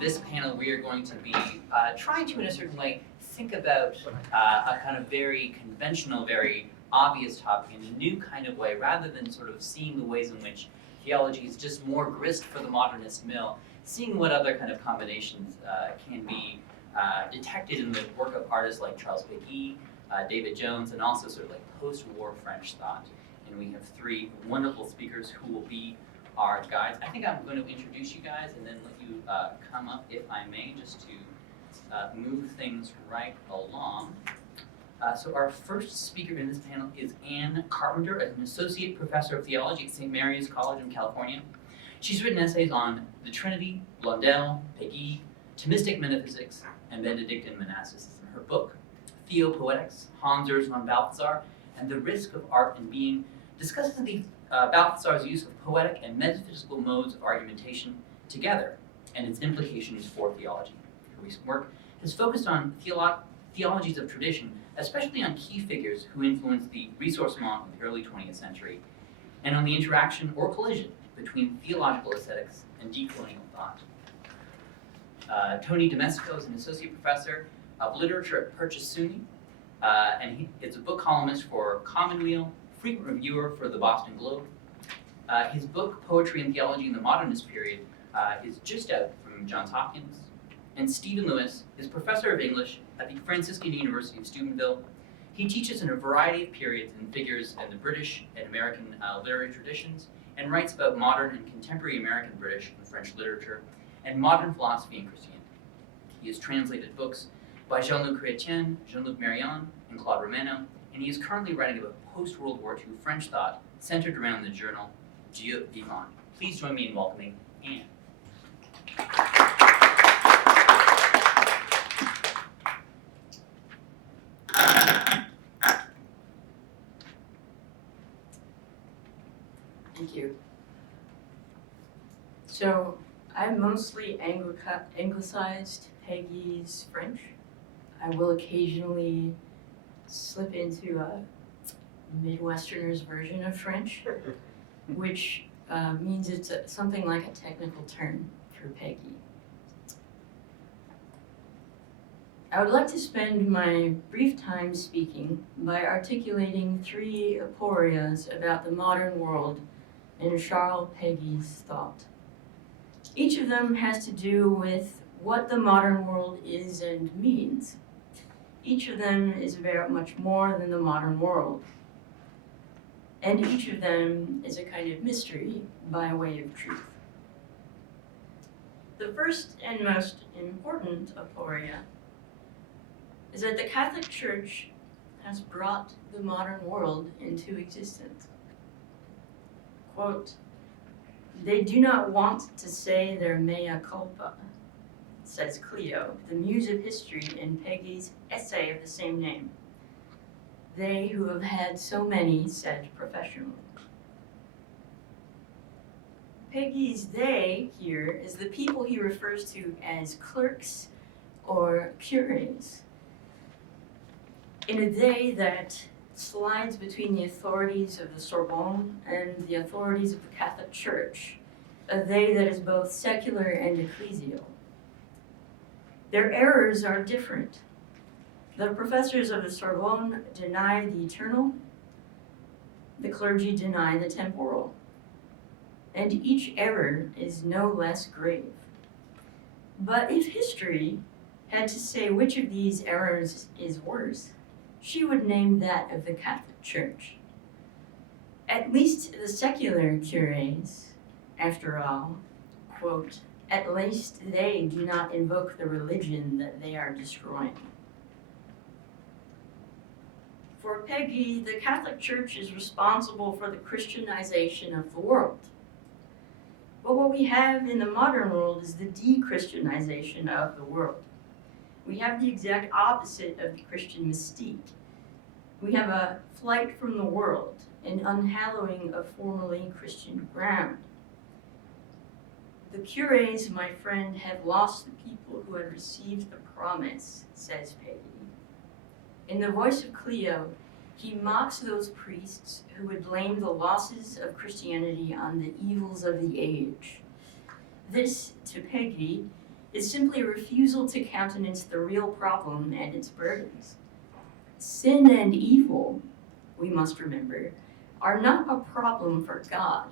this panel we are going to be trying to, in a certain way, think about a kind of very conventional, very obvious topic in a new kind of way, rather than sort of seeing the ways in which theology is just more grist for the modernist mill, seeing what other kind of combinations can be detected in the work of artists like Charles Péguy, David Jones, and also sort of like post-war French thought. And we have three wonderful speakers who will be our guides. I think I'm going to introduce you guys and then let you come up, if I may, just to move things right along. So our first speaker in this panel is Anne Carpenter, an associate professor of theology at St. Mary's College in California. She's written essays on the Trinity, Blondel, Péguy, Thomistic metaphysics, and Benedictine monasticism. Her book, Theopoetics, Hans Urs von Balthasar, and the Risk of Art and Being, discusses the Balthasar's use of poetic and metaphysical modes of argumentation together and its implications for theology. Her recent work has focused on theologies of tradition, especially on key figures who influenced the ressourcement of the early 20th century, and on the interaction or collision between theological aesthetics and decolonial thought. Tony Domestico is an associate professor of literature at Purchase SUNY, and he is a book columnist for Commonweal, frequent reviewer for the Boston Globe. His book, Poetry and Theology in the Modernist Period, is just out from Johns Hopkins. And Stephen Lewis is professor of English at the Franciscan University of Steubenville. He teaches in a variety of periods and figures in the British and American literary traditions, and writes about modern and contemporary American, British, and French literature, and modern philosophy and Christianity. He has translated books by Jean-Luc Chrétien, Jean-Luc Marion, and Claude Romano, and he is currently writing about post-World War II French thought centered around the journal Dieu Vivant. Please join me in welcoming Anne. Thank you. So, I'm mostly anglicized Péguy's French. I will occasionally slip into a Midwesterner's version of French, which means it's something like a technical term for Péguy. I would like to spend my brief time speaking by articulating three aporias about the modern world in Charles Péguy's thought. Each of them has to do with what the modern world is and means. Each of them is about much more than the modern world. And each of them is a kind of mystery by way of truth. The first and most important aporia is that the Catholic Church has brought the modern world into existence. Quote, "They do not want to say their mea culpa," says Cleo, the muse of history in Péguy's essay of the same name. They who have had so many said professionally. Péguy's they here is the people he refers to as clerks or cures. In a they that slides between the authorities of the Sorbonne and the authorities of the Catholic Church, a they that is both secular and ecclesial. Their errors are different. The professors of the Sorbonne deny the eternal, the clergy deny the temporal, and each error is no less grave. But if history had to say which of these errors is worse, she would name that of the Catholic Church. At least the secular cures, after all, quote, "At least they do not invoke the religion that they are destroying." For Péguy, the Catholic Church is responsible for the Christianization of the world. But what we have in the modern world is the de-Christianization of the world. We have the exact opposite of the Christian mystique. We have a flight from the world, an unhallowing of formerly Christian ground. The cures, my friend, have lost the people who had received the promise, says Péguy. In the voice of Cleo, he mocks those priests who would blame the losses of Christianity on the evils of the age. This, to Péguy, is simply a refusal to countenance the real problem and its burdens. Sin and evil, we must remember, are not a problem for God.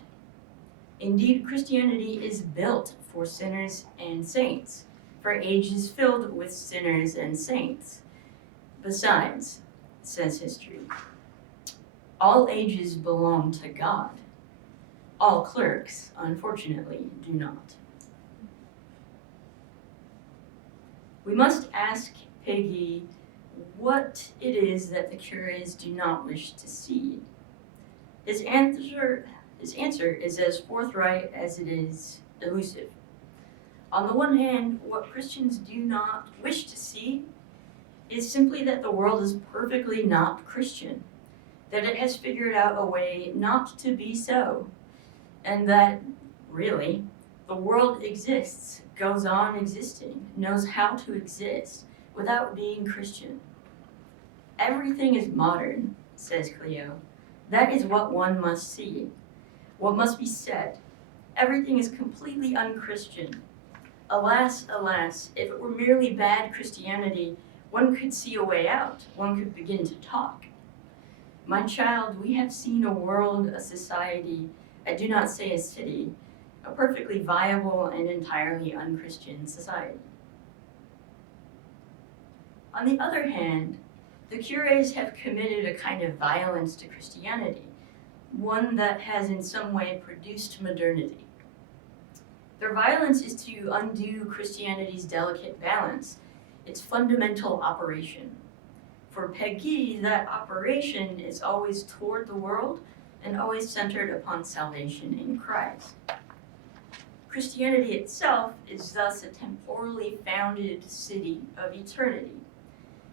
Indeed, Christianity is built for sinners and saints, for ages filled with sinners and saints. Besides, says history, all ages belong to God. All clerks, unfortunately, do not. We must ask Peggy what it is that the cures do not wish to see. His answer is as forthright as it is elusive. On the one hand, what Christians do not wish to see is simply that the world is perfectly not Christian, that it has figured out a way not to be so, and that, really, the world exists, goes on existing, knows how to exist without being Christian. Everything is modern, says Cleo. That is what one must see, what must be said. Everything is completely unchristian. Alas, alas, if it were merely bad Christianity, one could see a way out, one could begin to talk. My child, we have seen a world, a society, I do not say a city, a perfectly viable and entirely unchristian society. On the other hand, the cures have committed a kind of violence to Christianity, one that has in some way produced modernity. Their violence is to undo Christianity's delicate balance, its fundamental operation. For Peggy, that operation is always toward the world and always centered upon salvation in Christ. Christianity itself is thus a temporally founded city of eternity.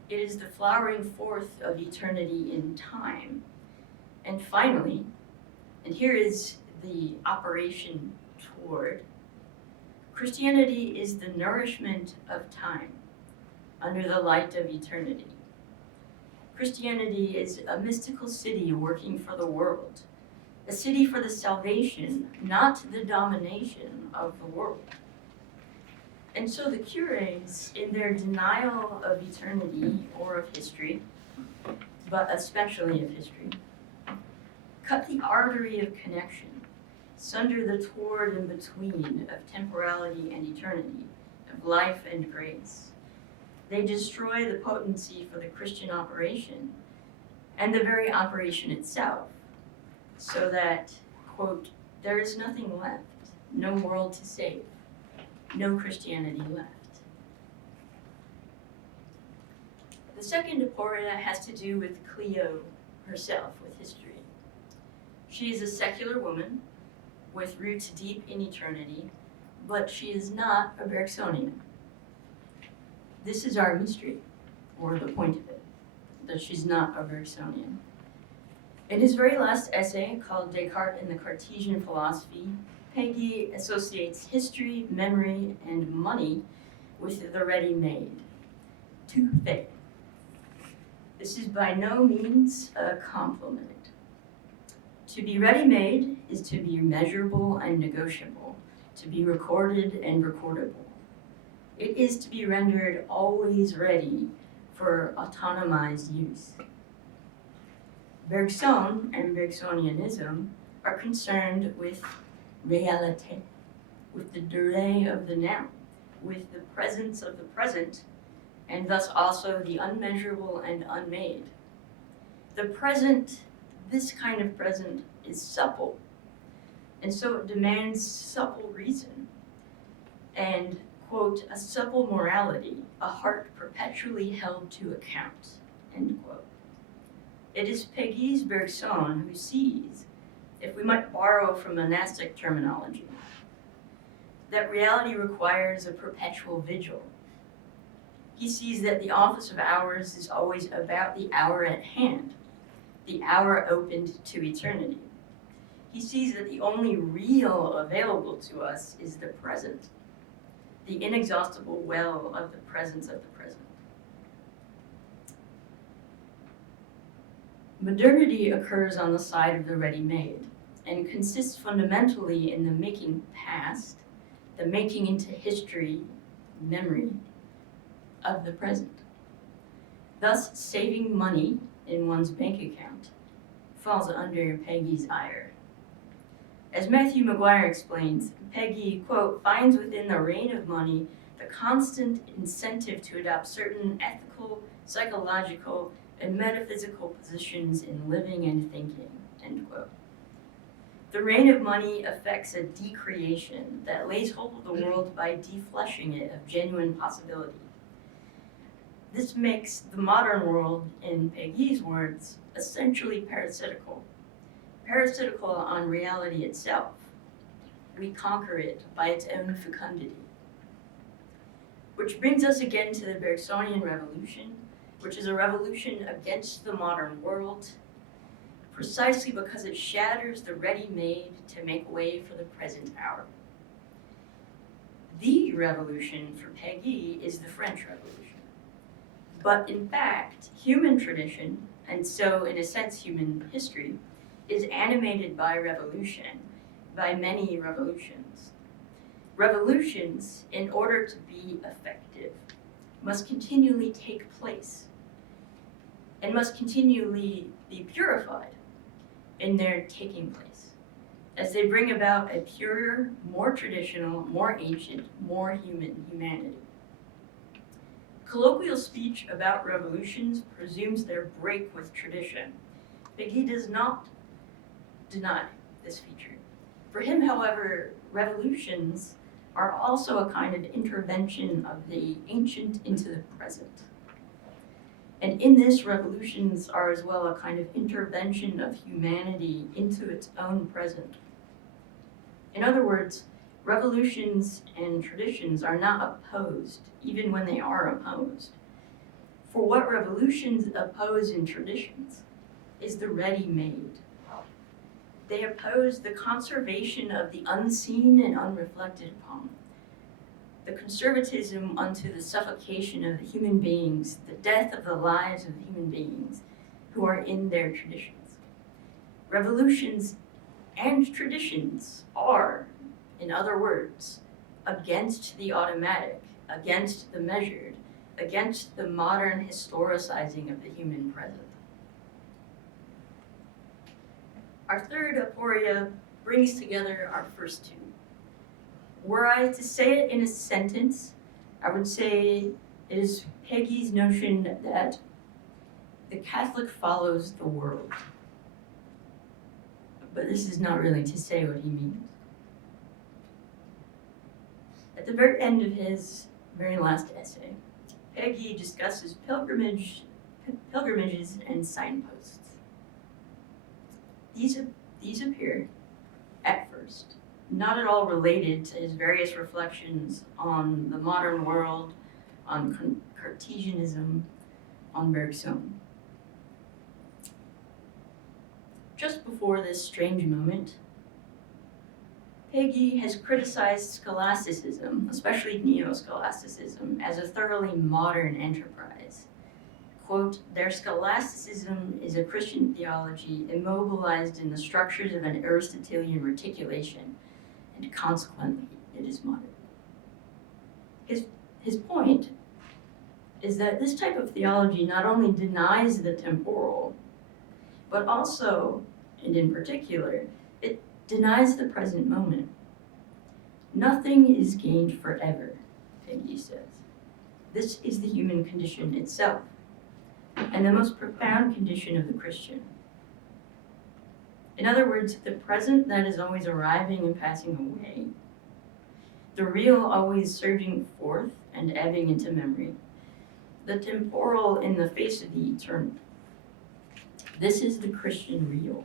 It is the flowering forth of eternity in time. And finally, and here is the operation toward, Christianity is the nourishment of time under the light of eternity. Christianity is a mystical city working for the world, a city for the salvation, not the domination of the world. And so the cures, in their denial of eternity or of history, but especially of history, cut the artery of connection, sunder the toward and between of temporality and eternity, of life and grace. They destroy the potency for the Christian operation and the very operation itself, so that, quote, there is nothing left, no world to save, no Christianity left. The second aporia has to do with Cleo herself, with history. She is a secular woman with roots deep in eternity, but she is not a Bergsonian. This is our mystery, or the point of it, that she's not a Bergsonian. In his very last essay, called Descartes and the Cartesian Philosophy, Peggy associates history, memory, and money with the ready-made. Tout fait. This is by no means a compliment. To be ready-made is to be measurable and negotiable, to be recorded and recordable. It is to be rendered always ready for autonomized use. Bergson and Bergsonianism are concerned with réalité, with the delay of the now, with the presence of the present, and thus also the unmeasurable and unmade. The present, this kind of present, is supple, and so it demands supple reason, and, quote, a supple morality, a heart perpetually held to account, end quote. It is Peggy's Bergson who sees, if we might borrow from monastic terminology, that reality requires a perpetual vigil. He sees that the office of hours is always about the hour at hand, the hour opened to eternity. He sees that the only real available to us is the present, the inexhaustible well of the presence of the present. Modernity occurs on the side of the ready-made and consists fundamentally in the making past, the making into history memory of the present. Thus, saving money in one's bank account falls under Peggy's ire. As Matthew McGuire explains, Peggy, quote, finds within the reign of money the constant incentive to adopt certain ethical, psychological, and metaphysical positions in living and thinking, end quote. The reign of money affects a decreation that lays hold of the world by defleshing it of genuine possibility. This makes the modern world, in Peggy's words, essentially parasitical on reality itself. We conquer it by its own fecundity. Which brings us again to the Bergsonian Revolution, which is a revolution against the modern world, precisely because it shatters the ready-made to make way for the present hour. The revolution for Peggy is the French Revolution. But in fact, human tradition, and so in a sense human history, is animated by revolution, by many revolutions. Revolutions, in order to be effective, must continually take place and must continually be purified in their taking place, as they bring about a purer, more traditional, more ancient, more human humanity. Colloquial speech about revolutions presumes their break with tradition. Peggy does not deny this feature. For him, however, revolutions are also a kind of intervention of the ancient into the present. And in this, revolutions are as well a kind of intervention of humanity into its own present. In other words, revolutions and traditions are not opposed, even when they are opposed. For what revolutions oppose in traditions is the ready-made. They oppose the conservation of the unseen and unreflected upon, the conservatism unto the suffocation of the human beings, the death of the lives of the human beings who are in their traditions. Revolutions and traditions are, in other words, against the automatic, against the measured, against the modern historicizing of the human present. Our third aporia brings together our first two. Were I to say it in a sentence, I would say it is Peggy's notion that the Catholic follows the world. But this is not really to say what he means. At the very end of his very last essay, Peggy discusses pilgrimages and signposts. These appear, at first, not at all related to his various reflections on the modern world, on Cartesianism, on Bergson. Just before this strange moment, Peggy has criticized scholasticism, especially neo-scholasticism, as a thoroughly modern enterprise. Quote, their scholasticism is a Christian theology immobilized in the structures of an Aristotelian reticulation, and consequently it is modern. His point is that this type of theology not only denies the temporal, but also, and in particular, it denies the present moment. Nothing is gained forever, Peggy says. This is the human condition itself, and the most profound condition of the Christian. In other words, the present that is always arriving and passing away, the real always surging forth and ebbing into memory, the temporal in the face of the eternal. This is the Christian real,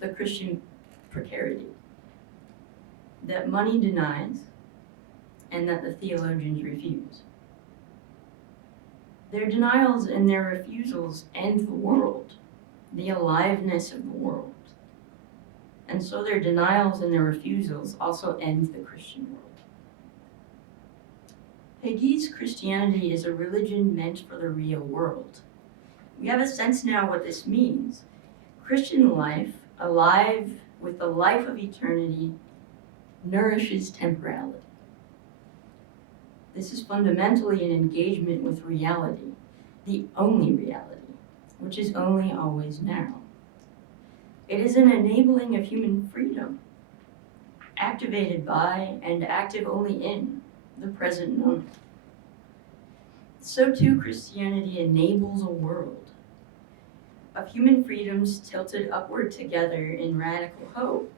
the Christian precarity, that money denies and that the theologians refuse. Their denials and their refusals end the world, the aliveness of the world. And so their denials and their refusals also end the Christian world. Peggy's Christianity is a religion meant for the real world. We have a sense now what this means. Christian life, alive with the life of eternity, nourishes temporality. This is fundamentally an engagement with reality, the only reality, which is only always now. It is an enabling of human freedom, activated by and active only in the present moment. So too, Christianity enables a world of human freedoms tilted upward together in radical hope,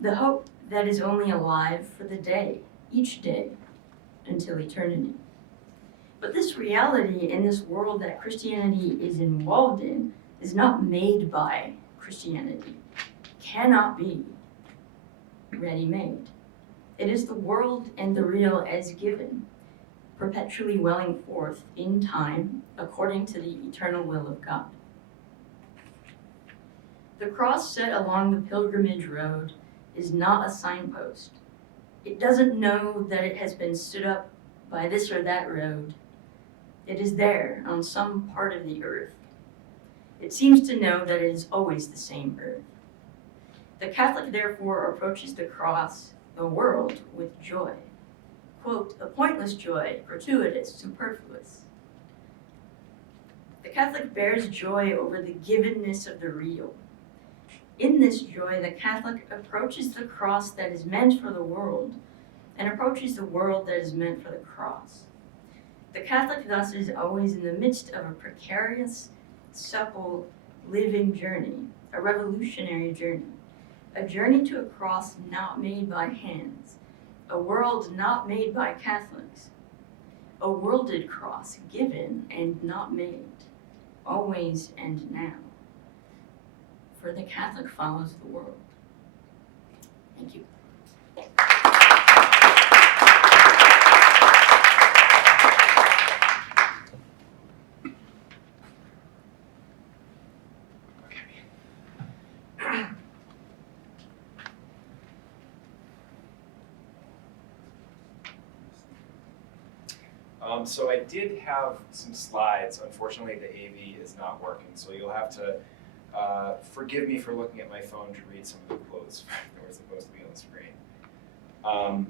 the hope that is only alive for the day, each day, until eternity. But this reality in this world that Christianity is involved in is not made by Christianity, cannot be ready-made. It is the world and the real as given, perpetually welling forth in time according to the eternal will of God. The cross set along the pilgrimage road is not a signpost. It doesn't know that it has been stood up by this or that road. It is there on some part of the earth. It seems to know that it is always the same earth. The Catholic therefore approaches the cross, the world, with joy. Quote, a pointless joy, gratuitous, superfluous. The Catholic bears joy over the givenness of the real. In this joy, the Catholic approaches the cross that is meant for the world and approaches the world that is meant for the cross. The Catholic thus is always in the midst of a precarious, supple, living journey, a revolutionary journey, a journey to a cross not made by hands, a world not made by Catholics, a worlded cross given and not made, always and now. For the Catholic follows the world. Thank you. So I did have some slides. Unfortunately, the AV is not working, so you'll have to forgive me for looking at my phone to read some of the quotes that were supposed to be on the screen.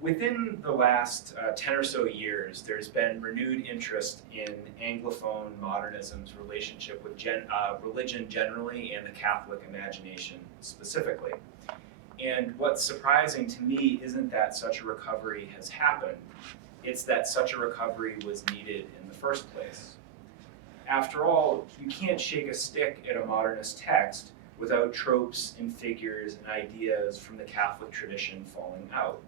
Within the last 10 or so years, there's been renewed interest in Anglophone modernism's relationship with religion generally and the Catholic imagination specifically. And what's surprising to me isn't that such a recovery has happened, it's that such a recovery was needed in the first place. After all, you can't shake a stick at a modernist text without tropes and figures and ideas from the Catholic tradition falling out.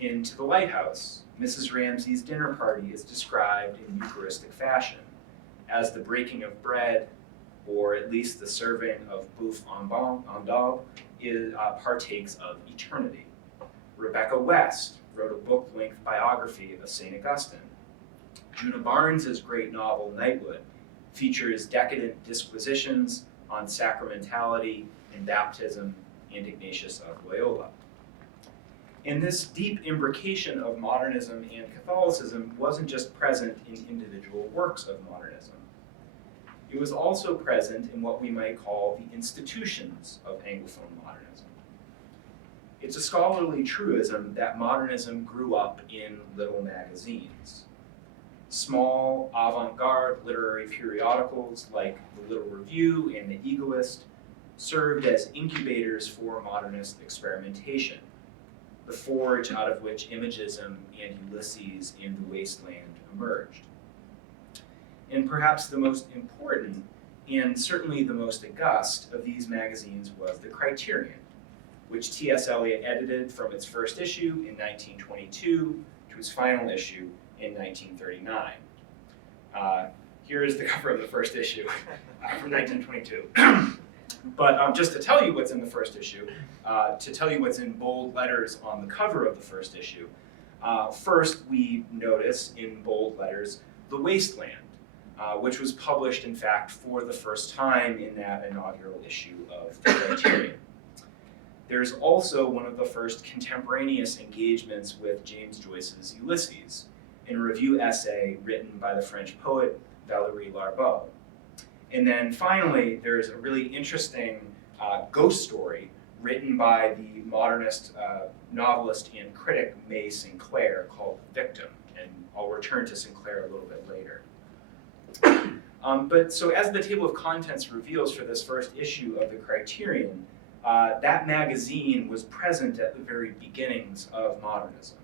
In To the Lighthouse, Mrs. Ramsay's dinner party is described in Eucharistic fashion as the breaking of bread, or at least the serving of bouffe en daube, partakes of eternity. Rebecca West wrote a book-length biography of St. Augustine. Juna Barnes's great novel, Nightwood, features decadent disquisitions on sacramentality and baptism and Ignatius of Loyola. And this deep imbrication of modernism and Catholicism wasn't just present in individual works of modernism. It was also present in what we might call the institutions of Anglophone modernism. It's a scholarly truism that modernism grew up in little magazines. Small, avant-garde literary periodicals like The Little Review and The Egoist served as incubators for modernist experimentation, the forge out of which Imagism and Ulysses in the Wasteland emerged. And perhaps the most important, and certainly the most august, of these magazines was the Criterion, which T.S. Eliot edited from its first issue in 1922 to its final issue in 1939. Here is the cover of the first issue from 1922. But just to tell you what's in the first issue, to tell you what's in bold letters on the cover of the first issue, first we notice in bold letters The Wasteland, which was published, in fact, for the first time in that inaugural issue of the Criterion. There's also one of the first contemporaneous engagements with James Joyce's Ulysses, in a review essay written by the French poet Valéry Larbaud. And then finally, there's a really interesting ghost story written by the modernist novelist and critic May Sinclair, called Victim, and I'll return to Sinclair a little bit later. But so as the table of contents reveals for this first issue of the Criterion, that magazine was present at the very beginnings of modernism.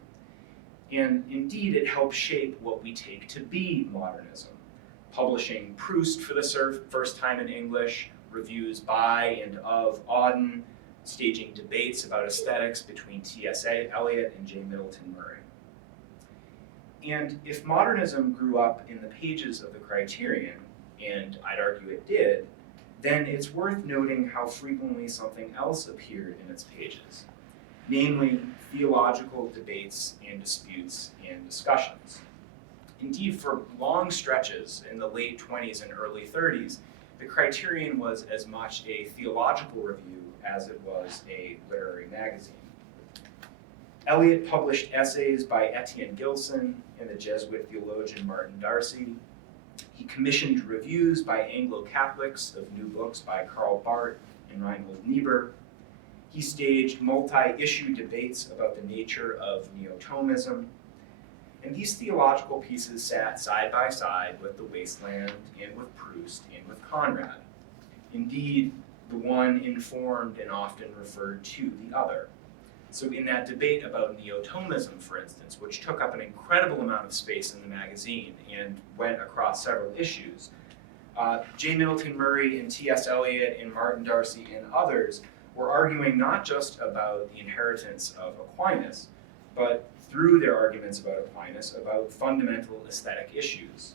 And indeed, it helped shape what we take to be modernism, publishing Proust for the first time in English, reviews by and of Auden, staging debates about aesthetics between T.S. Eliot and J. Middleton Murray. And if modernism grew up in the pages of the Criterion, and I'd argue it did, then it's worth noting how frequently something else appeared in its pages, namely theological debates and disputes and discussions. Indeed, for long stretches in the late 20s and early 30s, the Criterion was as much a theological review as it was a literary magazine. Eliot published essays by Etienne Gilson and the Jesuit theologian Martin Darcy. He commissioned reviews by Anglo-Catholics of new books by Karl Barth and Reinhold Niebuhr. He staged multi-issue debates about the nature of Neo-Thomism. And these theological pieces sat side by side with The Wasteland and with Proust and with Conrad. Indeed, the one informed and often referred to the other. So in that debate about Neo-Thomism, for instance, which took up an incredible amount of space in the magazine and went across several issues, J. Middleton Murray and T.S. Eliot and Martin Darcy and others were arguing not just about the inheritance of Aquinas, but through their arguments about Aquinas, about fundamental aesthetic issues,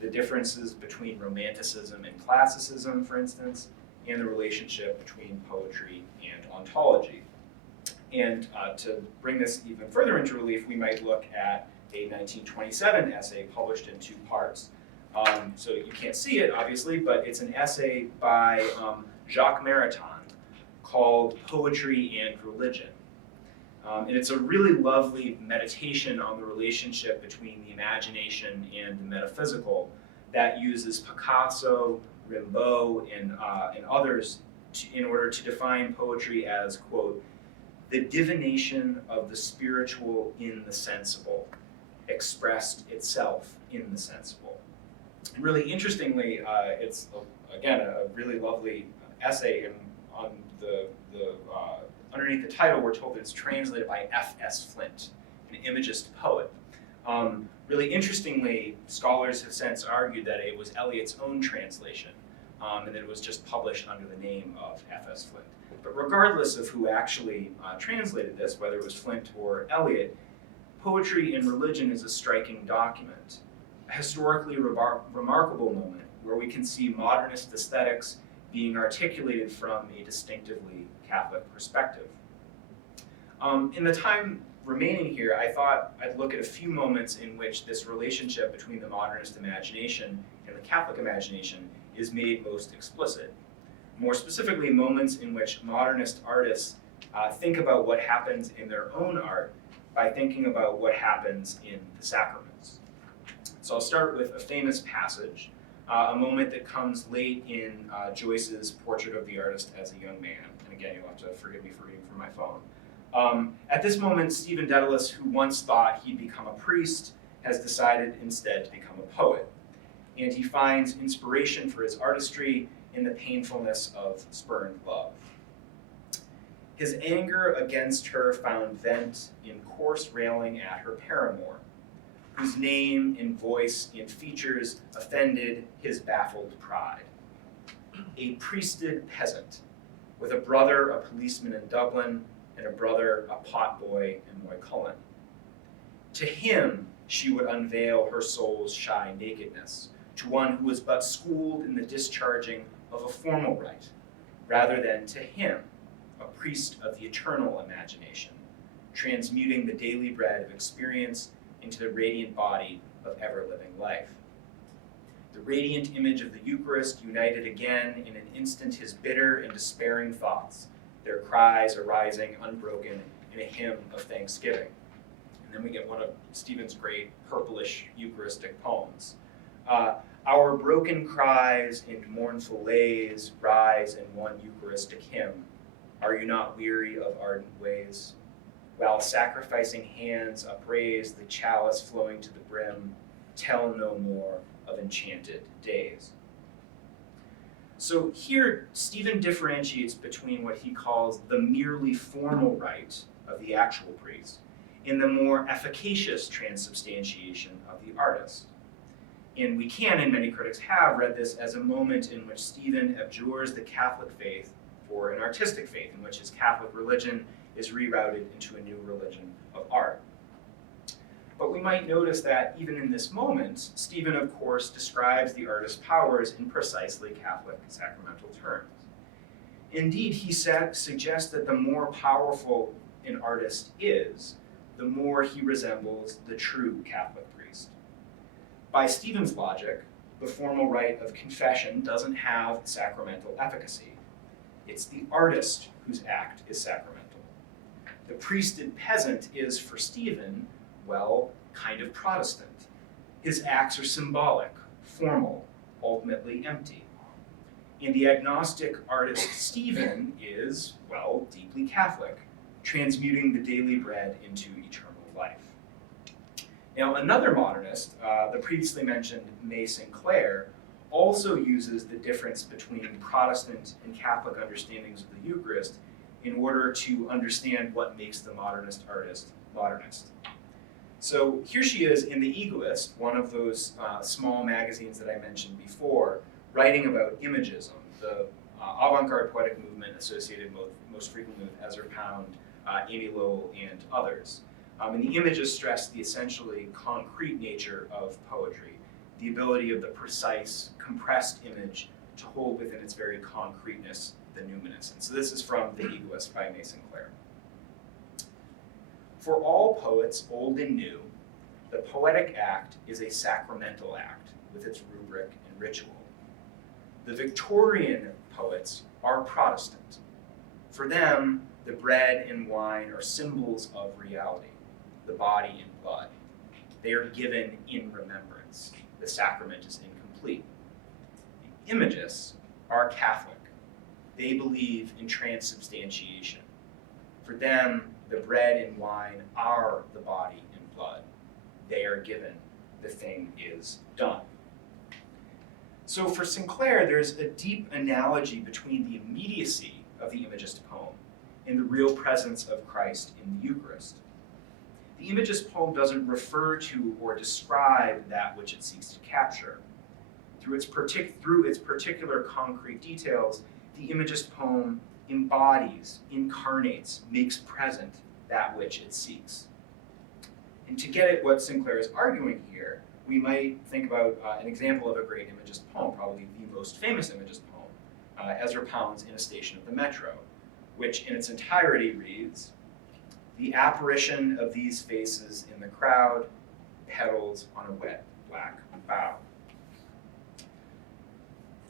the differences between Romanticism and Classicism, for instance, and the relationship between poetry and ontology. And to bring this even further into relief, we might look at a 1927 essay published in two parts. So you can't see it, obviously, but it's an essay by Jacques Maritain called Poetry and Religion. And it's a really lovely meditation on the relationship between the imagination and the metaphysical that uses Picasso, Rimbaud, and others in order to define poetry as, quote, the divination of the spiritual in the sensible, expressed itself in the sensible. And really interestingly, it's, again, a really lovely essay, and on the underneath the title, we're told that it's translated by F.S. Flint, an Imagist poet. Really interestingly, scholars have since argued that it was Eliot's own translation, and that it was just published under the name of F.S. Flint. But regardless of who actually translated this, whether it was Flint or Eliot, Poetry and Religion is a striking document, a historically remarkable moment where we can see modernist aesthetics being articulated from a distinctively Catholic perspective. In the time remaining here, I thought I'd look at a few moments in which this relationship between the modernist imagination and the Catholic imagination is made most explicit. More specifically, moments in which modernist artists think about what happens in their own art by thinking about what happens in the sacraments. So I'll start with a famous passage, a moment that comes late in Joyce's Portrait of the Artist as a Young Man. And again, you'll have to forgive me for reading from my phone. At this moment, Stephen Dedalus, who once thought he'd become a priest, has decided instead to become a poet. And he finds inspiration for his artistry in the painfulness of spurned love. His anger against her found vent in coarse railing at her paramour, whose name and voice and features offended his baffled pride. A priested peasant, with a brother a policeman in Dublin, and a brother a potboy in Moycullen. To him she would unveil her soul's shy nakedness, to one who was but schooled in the discharging of a formal rite, rather than to him, a priest of the eternal imagination, transmuting the daily bread of experience into the radiant body of ever-living life. The radiant image of the Eucharist united again in an instant his bitter and despairing thoughts, their cries arising unbroken in a hymn of thanksgiving. And then we get one of Stephen's great purplish Eucharistic poems. Our broken cries and mournful lays rise in one Eucharistic hymn, Are you not weary of ardent ways? While sacrificing hands upraise, the chalice flowing to the brim, tell no more of enchanted days. So here, Stephen differentiates between what he calls the merely formal rite of the actual priest and the more efficacious transubstantiation of the artist. And we can, and many critics have, read this as a moment in which Stephen abjures the Catholic faith for an artistic faith, in which his Catholic religion is rerouted into a new religion of art. But we might notice that even in this moment, Stephen, of course, describes the artist's powers in precisely Catholic sacramental terms. Indeed, he suggests that the more powerful an artist is, the more he resembles the true Catholic priest. By Stephen's logic, the formal rite of confession doesn't have sacramental efficacy. It's the artist whose act is sacramental. The priested peasant is, for Stephen, well, kind of Protestant. His acts are symbolic, formal, ultimately empty. And the agnostic artist Stephen is, well, deeply Catholic, transmuting the daily bread into eternal life. Now, another modernist, the previously mentioned May Sinclair, also uses the difference between Protestant and Catholic understandings of the Eucharist in order to understand what makes the modernist artist modernist. So here she is in The Egoist, one of those small magazines that I mentioned before, writing about imagism, the avant-garde poetic movement associated most frequently with Ezra Pound, Amy Lowell, and others. And the images stress the essentially concrete nature of poetry, the ability of the precise, compressed image to hold within its very concreteness the numinous. And so this is from The Egoist by May Sinclair. For all poets, old and new, the poetic act is a sacramental act with its rubric and ritual. The Victorian poets are Protestant. For them, the bread and wine are symbols of reality, the body and blood. They are given in remembrance. The sacrament is incomplete. The Imagists are Catholic. They believe in transubstantiation. For them, the bread and wine are the body and blood. They are given. The thing is done. So for Sinclair, there's a deep analogy between the immediacy of the Imagist poem and the real presence of Christ in the Eucharist. The Imagist poem doesn't refer to or describe that which it seeks to capture. Through its particular concrete details, the Imagist poem embodies, incarnates, makes present that which it seeks. And to get at what Sinclair is arguing here, we might think about an example of a great Imagist poem, probably the most famous Imagist poem, Ezra Pound's In a Station of the Metro, which in its entirety reads, "The apparition of these faces in the crowd, petals on a wet black bough."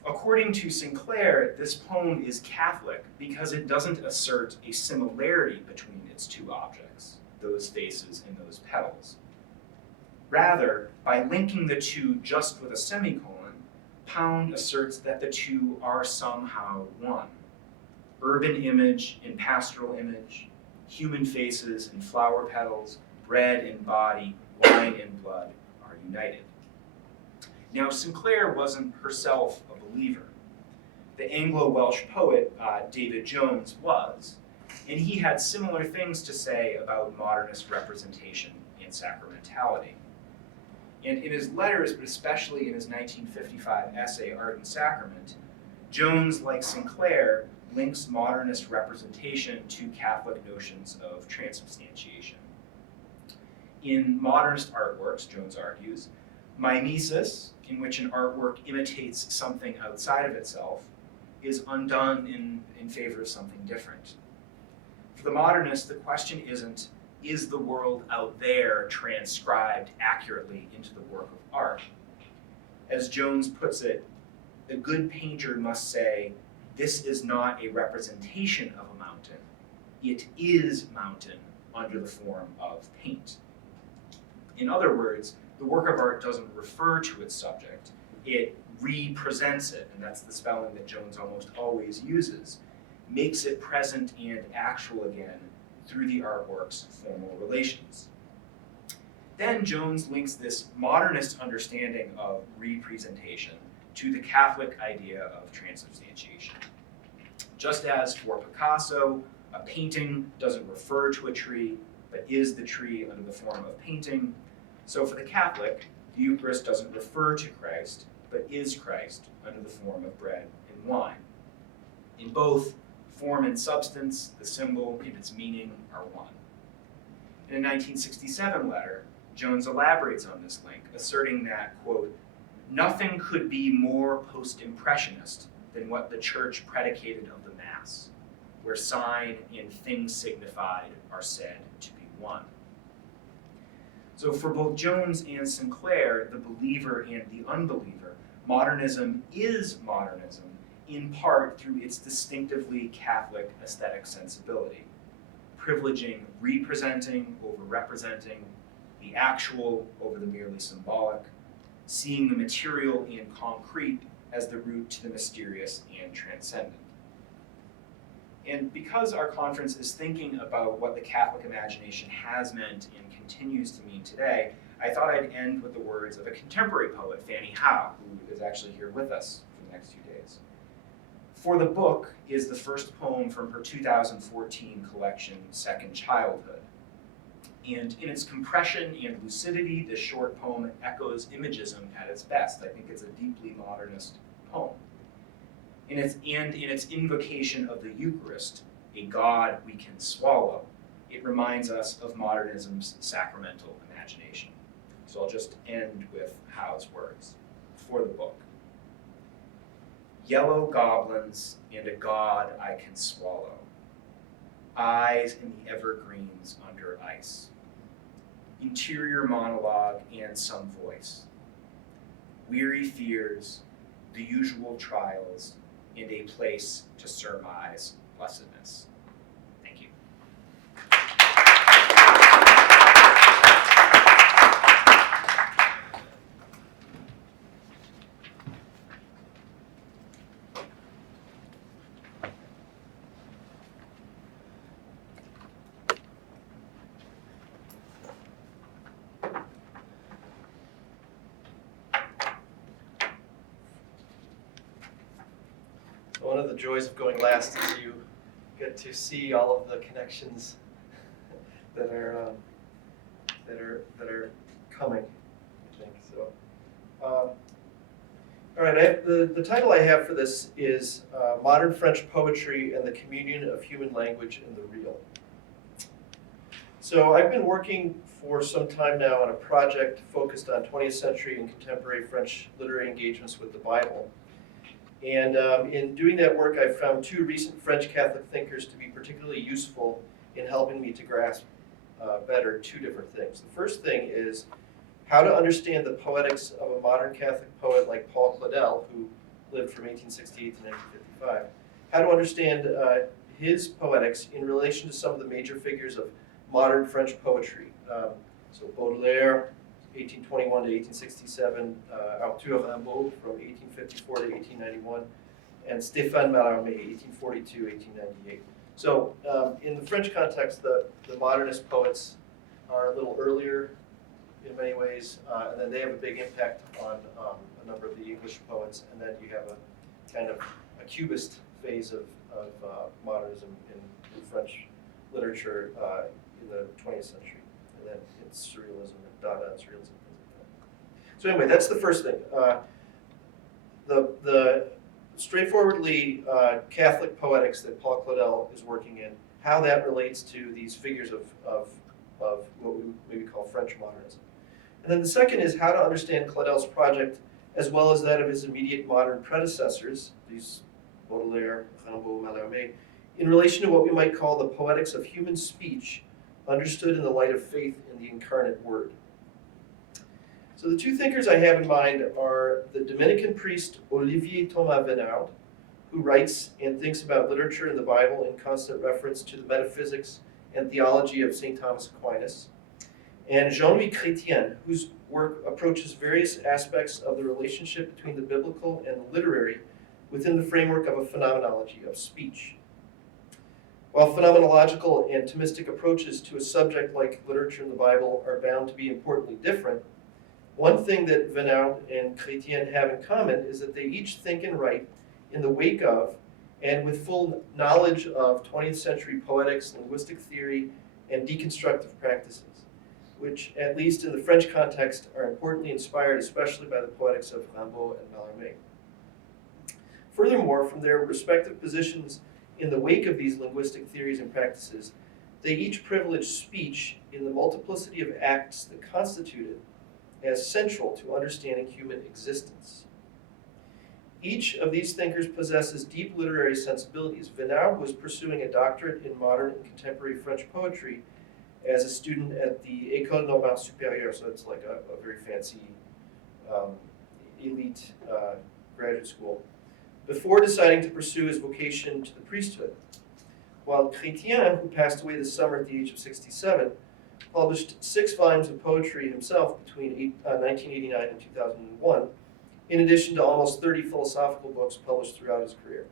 According to Sinclair, this poem is Catholic because it doesn't assert a similarity between its two objects, those faces and those petals. Rather, by linking the two just with a semicolon, Pound asserts that the two are somehow one. Urban image and pastoral image, human faces and flower petals, bread and body, wine and blood are united. Now, Sinclair wasn't herself a believer. The Anglo-Welsh poet David Jones was, and he had similar things to say about modernist representation and sacramentality. And in his letters, but especially in his 1955 essay, Art and Sacrament, Jones, like Sinclair, links modernist representation to Catholic notions of transubstantiation. In modernist artworks, Jones argues, mimesis, in which an artwork imitates something outside of itself, is undone in favor of something different. For the modernist, the question isn't, is the world out there transcribed accurately into the work of art? As Jones puts it, the good painter must say, this is not a representation of a mountain. It is mountain under the form of paint. In other words, the work of art doesn't refer to its subject, it represents it, and that's the spelling that Jones almost always uses, makes it present and actual again through the artwork's formal relations. Then Jones links this modernist understanding of representation to the Catholic idea of transubstantiation. Just as for Picasso, a painting doesn't refer to a tree, but is the tree under the form of painting, so for the Catholic, the Eucharist doesn't refer to Christ, but is Christ under the form of bread and wine. In both form and substance, the symbol and its meaning are one. In a 1967 letter, Jones elaborates on this link, asserting that, quote, "Nothing could be more post-impressionist than what the Church predicated of the Mass, where sign and things signified are said to be one." So for both Jones and Sinclair, the believer and the unbeliever, modernism is modernism, in part through its distinctively Catholic aesthetic sensibility, privileging representing over representing, the actual over the merely symbolic, seeing the material and concrete as the route to the mysterious and transcendent. And because our conference is thinking about what the Catholic imagination has meant and continues to mean today, I thought I'd end with the words of a contemporary poet, Fanny Howe, who is actually here with us for the next few days. For the Book is the first poem from her 2014 collection, Second Childhood. And in its compression and lucidity, this short poem echoes imagism at its best. I think it's a deeply modernist poem. In its invocation of the Eucharist, a God we can swallow, it reminds us of modernism's sacramental imagination. So I'll just end with Howe's words for the Book. Yellow goblins and a God I can swallow, eyes in the evergreens under ice, interior monologue and some voice, weary fears, the usual trials, and a place to surmise blessedness. Thank you. One of the joys of going last is you get to see all of the connections that are coming, I think. So, all right. The title I have for this is "Modern French Poetry and the Communion of Human Language in the Real." So I've been working for some time now on a project focused on 20th century and contemporary French literary engagements with the Bible. And in doing that work, I've found two recent French Catholic thinkers to be particularly useful in helping me to grasp better two different things. The first thing is how to understand the poetics of a modern Catholic poet like Paul Claudel, who lived from 1868 to 1955. How to understand his poetics in relation to some of the major figures of modern French poetry. So Baudelaire, 1821 to 1867, Arthur Rimbaud from 1854 to 1891, and Stéphane Mallarmé, 1842, 1898. So in the French context, the modernist poets are a little earlier in many ways, and then they have a big impact on a number of the English poets, and then you have a kind of a Cubist phase of modernism in French literature in the 20th century, and then it's surrealism and Dada and surrealism, things like that. So anyway, that's the first thing. The straightforwardly Catholic poetics that Paul Claudel is working in, how that relates to these figures of what we maybe call French modernism. And then the second is how to understand Claudel's project as well as that of his immediate modern predecessors, these Baudelaire, Rimbaud, Mallarmé, in relation to what we might call the poetics of human speech understood in the light of faith in the incarnate word. So the two thinkers I have in mind are the Dominican priest Olivier Thomas Venard, who writes and thinks about literature and the Bible in constant reference to the metaphysics and theology of St. Thomas Aquinas, and Jean-Louis Chrétien, whose work approaches various aspects of the relationship between the biblical and the literary within the framework of a phenomenology of speech. While phenomenological and Thomistic approaches to a subject like literature and the Bible are bound to be importantly different, one thing that Venard and Chrétien have in common is that they each think and write in the wake of and with full knowledge of 20th century poetics, linguistic theory, and deconstructive practices, which, at least in the French context, are importantly inspired especially by the poetics of Rimbaud and Mallarmé. Furthermore, from their respective positions in the wake of these linguistic theories and practices, they each privilege speech in the multiplicity of acts that constitute it as central to understanding human existence. Each of these thinkers possesses deep literary sensibilities. Venard was pursuing a doctorate in modern and contemporary French poetry as a student at the École Normale Supérieure, so it's like a very fancy elite graduate school, before deciding to pursue his vocation to the priesthood. While Chrétien, who passed away this summer at the age of 67, published 6 volumes of poetry himself between 1989 and 2001, in addition to almost 30 philosophical books published throughout his career.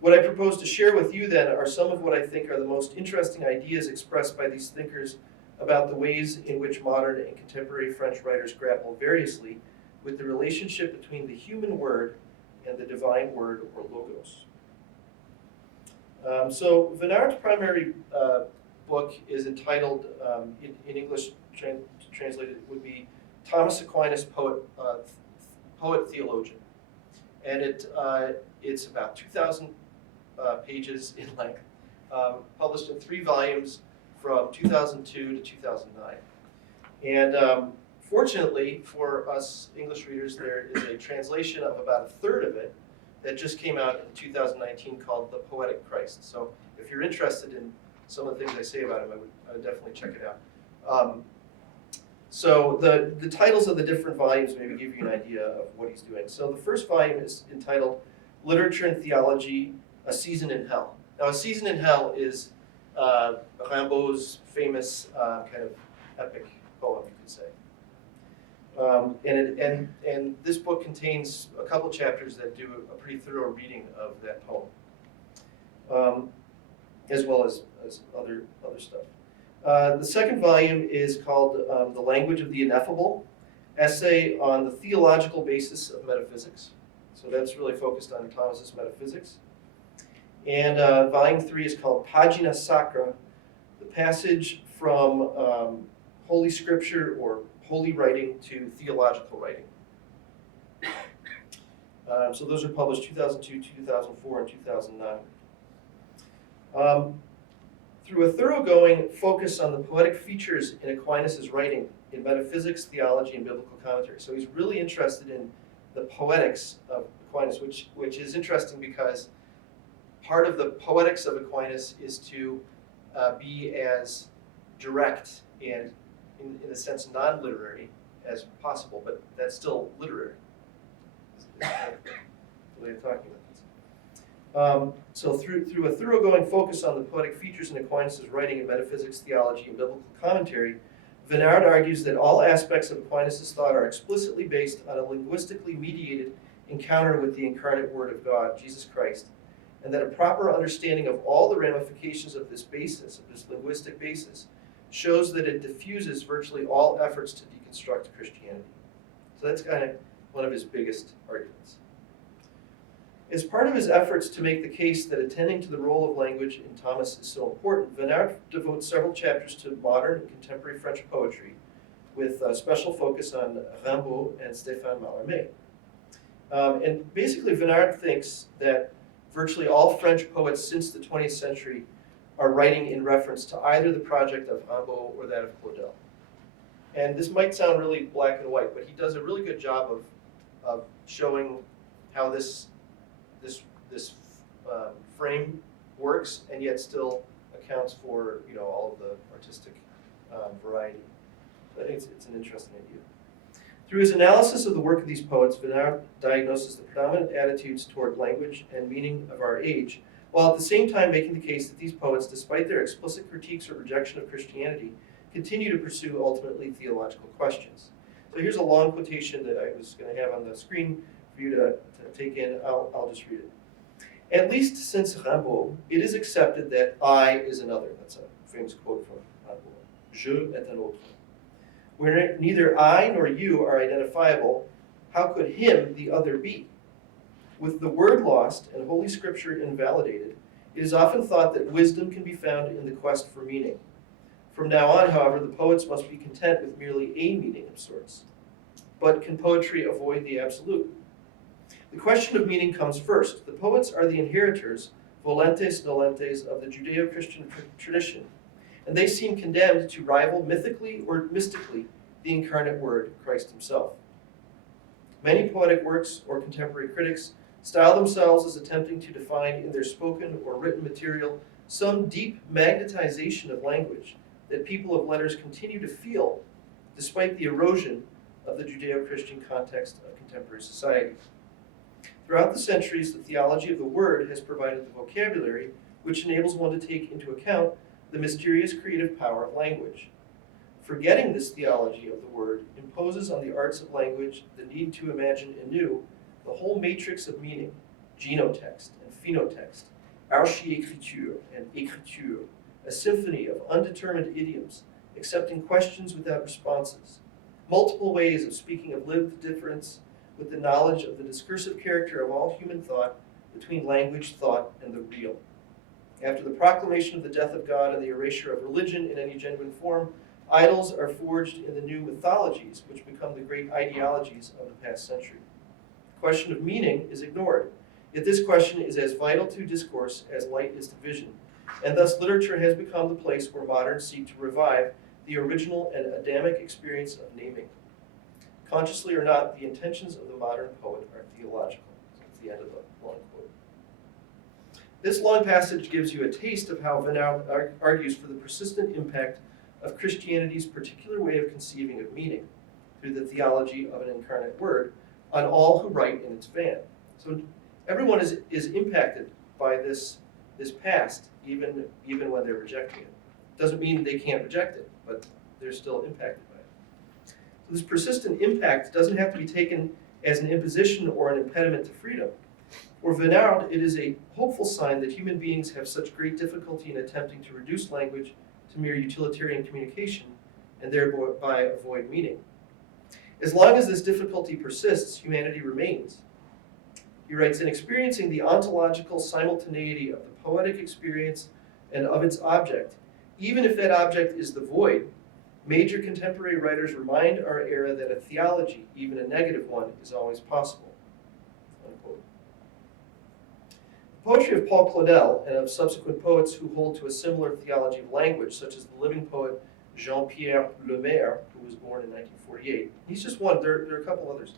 What I propose to share with you then are some of what I think are the most interesting ideas expressed by these thinkers about the ways in which modern and contemporary French writers grapple variously with the relationship between the human word and the divine word, or logos. So Venard's primary book is entitled, in English translated, would be Thomas Aquinas, Poet Theologian. And it's about 2,000 pages in length, published in 3 volumes from 2002 to 2009. And fortunately for us English readers, there is a translation of about a third of it that just came out in 2019 called The Poetic Christ. So if you're interested in some of the things I say about him, I would definitely check it out. So the titles of the different volumes maybe give you an idea of what he's doing. So the first volume is entitled Literature and Theology, A Season in Hell. Now, A Season in Hell is Rimbaud's famous kind of epic poem, you could say. And this book contains a couple chapters that do a pretty thorough reading of that poem, as well as other stuff. The second volume is called The Language of the Ineffable, Essay on the Theological Basis of Metaphysics. So that's really focused on Thomas's metaphysics. And volume 3 is called Pagina Sacra, the passage from Holy Scripture or holy writing to theological writing. So those are published 2002, 2004, and 2009. Through a thoroughgoing focus on the poetic features in Aquinas' writing in metaphysics, theology, and biblical commentary. So he's really interested in the poetics of Aquinas, which is interesting because part of the poetics of Aquinas is to be as direct and, in a sense, non-literary as possible, but that's still literary. That's the way of talking about this. So through a thoroughgoing focus on the poetic features in Aquinas' writing in metaphysics, theology, and biblical commentary, Venard argues that all aspects of Aquinas' thought are explicitly based on a linguistically mediated encounter with the incarnate Word of God, Jesus Christ, and that a proper understanding of all the ramifications of this basis, of this linguistic basis, shows that it diffuses virtually all efforts to deconstruct Christianity. So that's kind of one of his biggest arguments. As part of his efforts to make the case that attending to the role of language in Thomas is so important, Venard devotes several chapters to modern and contemporary French poetry, with a special focus on Rimbaud and Stéphane Mallarmé. And basically, Venard thinks that virtually all French poets since the 20th century are writing in reference to either the project of Rimbaud or that of Claudel. And this might sound really black and white, but he does a really good job of showing how this frame works, and yet still accounts for all of the artistic variety. So I think it's an interesting idea. Through his analysis of the work of these poets, Venard diagnoses the predominant attitudes toward language and meaning of our age, while at the same time making the case that these poets, despite their explicit critiques or rejection of Christianity, continue to pursue ultimately theological questions. So here's a long quotation that I was going to have on the screen for you to take in. I'll just read it. At least since Rimbaud, it is accepted that I is another. That's a famous quote from Rimbaud. Je est un autre. Where neither I nor you are identifiable, how could him, the other, be? With the word lost and Holy Scripture invalidated, it is often thought that wisdom can be found in the quest for meaning. From now on, however, the poets must be content with merely a meaning of sorts. But can poetry avoid the absolute? The question of meaning comes first. The poets are the inheritors, volentes nolentes, of the Judeo-Christian tradition, and they seem condemned to rival mythically or mystically the incarnate word, Christ himself. Many poetic works or contemporary critics style themselves as attempting to define in their spoken or written material some deep magnetization of language that people of letters continue to feel despite the erosion of the Judeo-Christian context of contemporary society. Throughout the centuries, the theology of the word has provided the vocabulary which enables one to take into account the mysterious creative power of language. Forgetting this theology of the word imposes on the arts of language the need to imagine anew the whole matrix of meaning, genotext and phenotext, archi-écriture and écriture, a symphony of undetermined idioms, accepting questions without responses, multiple ways of speaking of lived difference with the knowledge of the discursive character of all human thought between language, thought, and the real. After the proclamation of the death of God and the erasure of religion in any genuine form, idols are forged in the new mythologies, which become the great ideologies of the past century. The question of meaning is ignored, yet this question is as vital to discourse as light is to vision, and thus literature has become the place where moderns seek to revive the original and Adamic experience of naming. Consciously or not, the intentions of the modern poet are theological. That's the end of the long quote. This long passage gives you a taste of how Venard argues for the persistent impact of Christianity's particular way of conceiving of meaning through the theology of an incarnate word on all who write in its van. So everyone is impacted by this past, even when they're rejecting it. Doesn't mean they can't reject it, but they're still impacted by it. So this persistent impact doesn't have to be taken as an imposition or an impediment to freedom. For Venard, it is a hopeful sign that human beings have such great difficulty in attempting to reduce language to mere utilitarian communication and thereby avoid meaning. As long as this difficulty persists, humanity remains. He writes, in experiencing the ontological simultaneity of the poetic experience and of its object, even if that object is the void, major contemporary writers remind our era that a theology, even a negative one, is always possible. Unquote. The poetry of Paul Claudel and of subsequent poets who hold to a similar theology of language, such as the living poet Jean-Pierre Lemaire, who was born in 1948, he's just one, there are a couple others,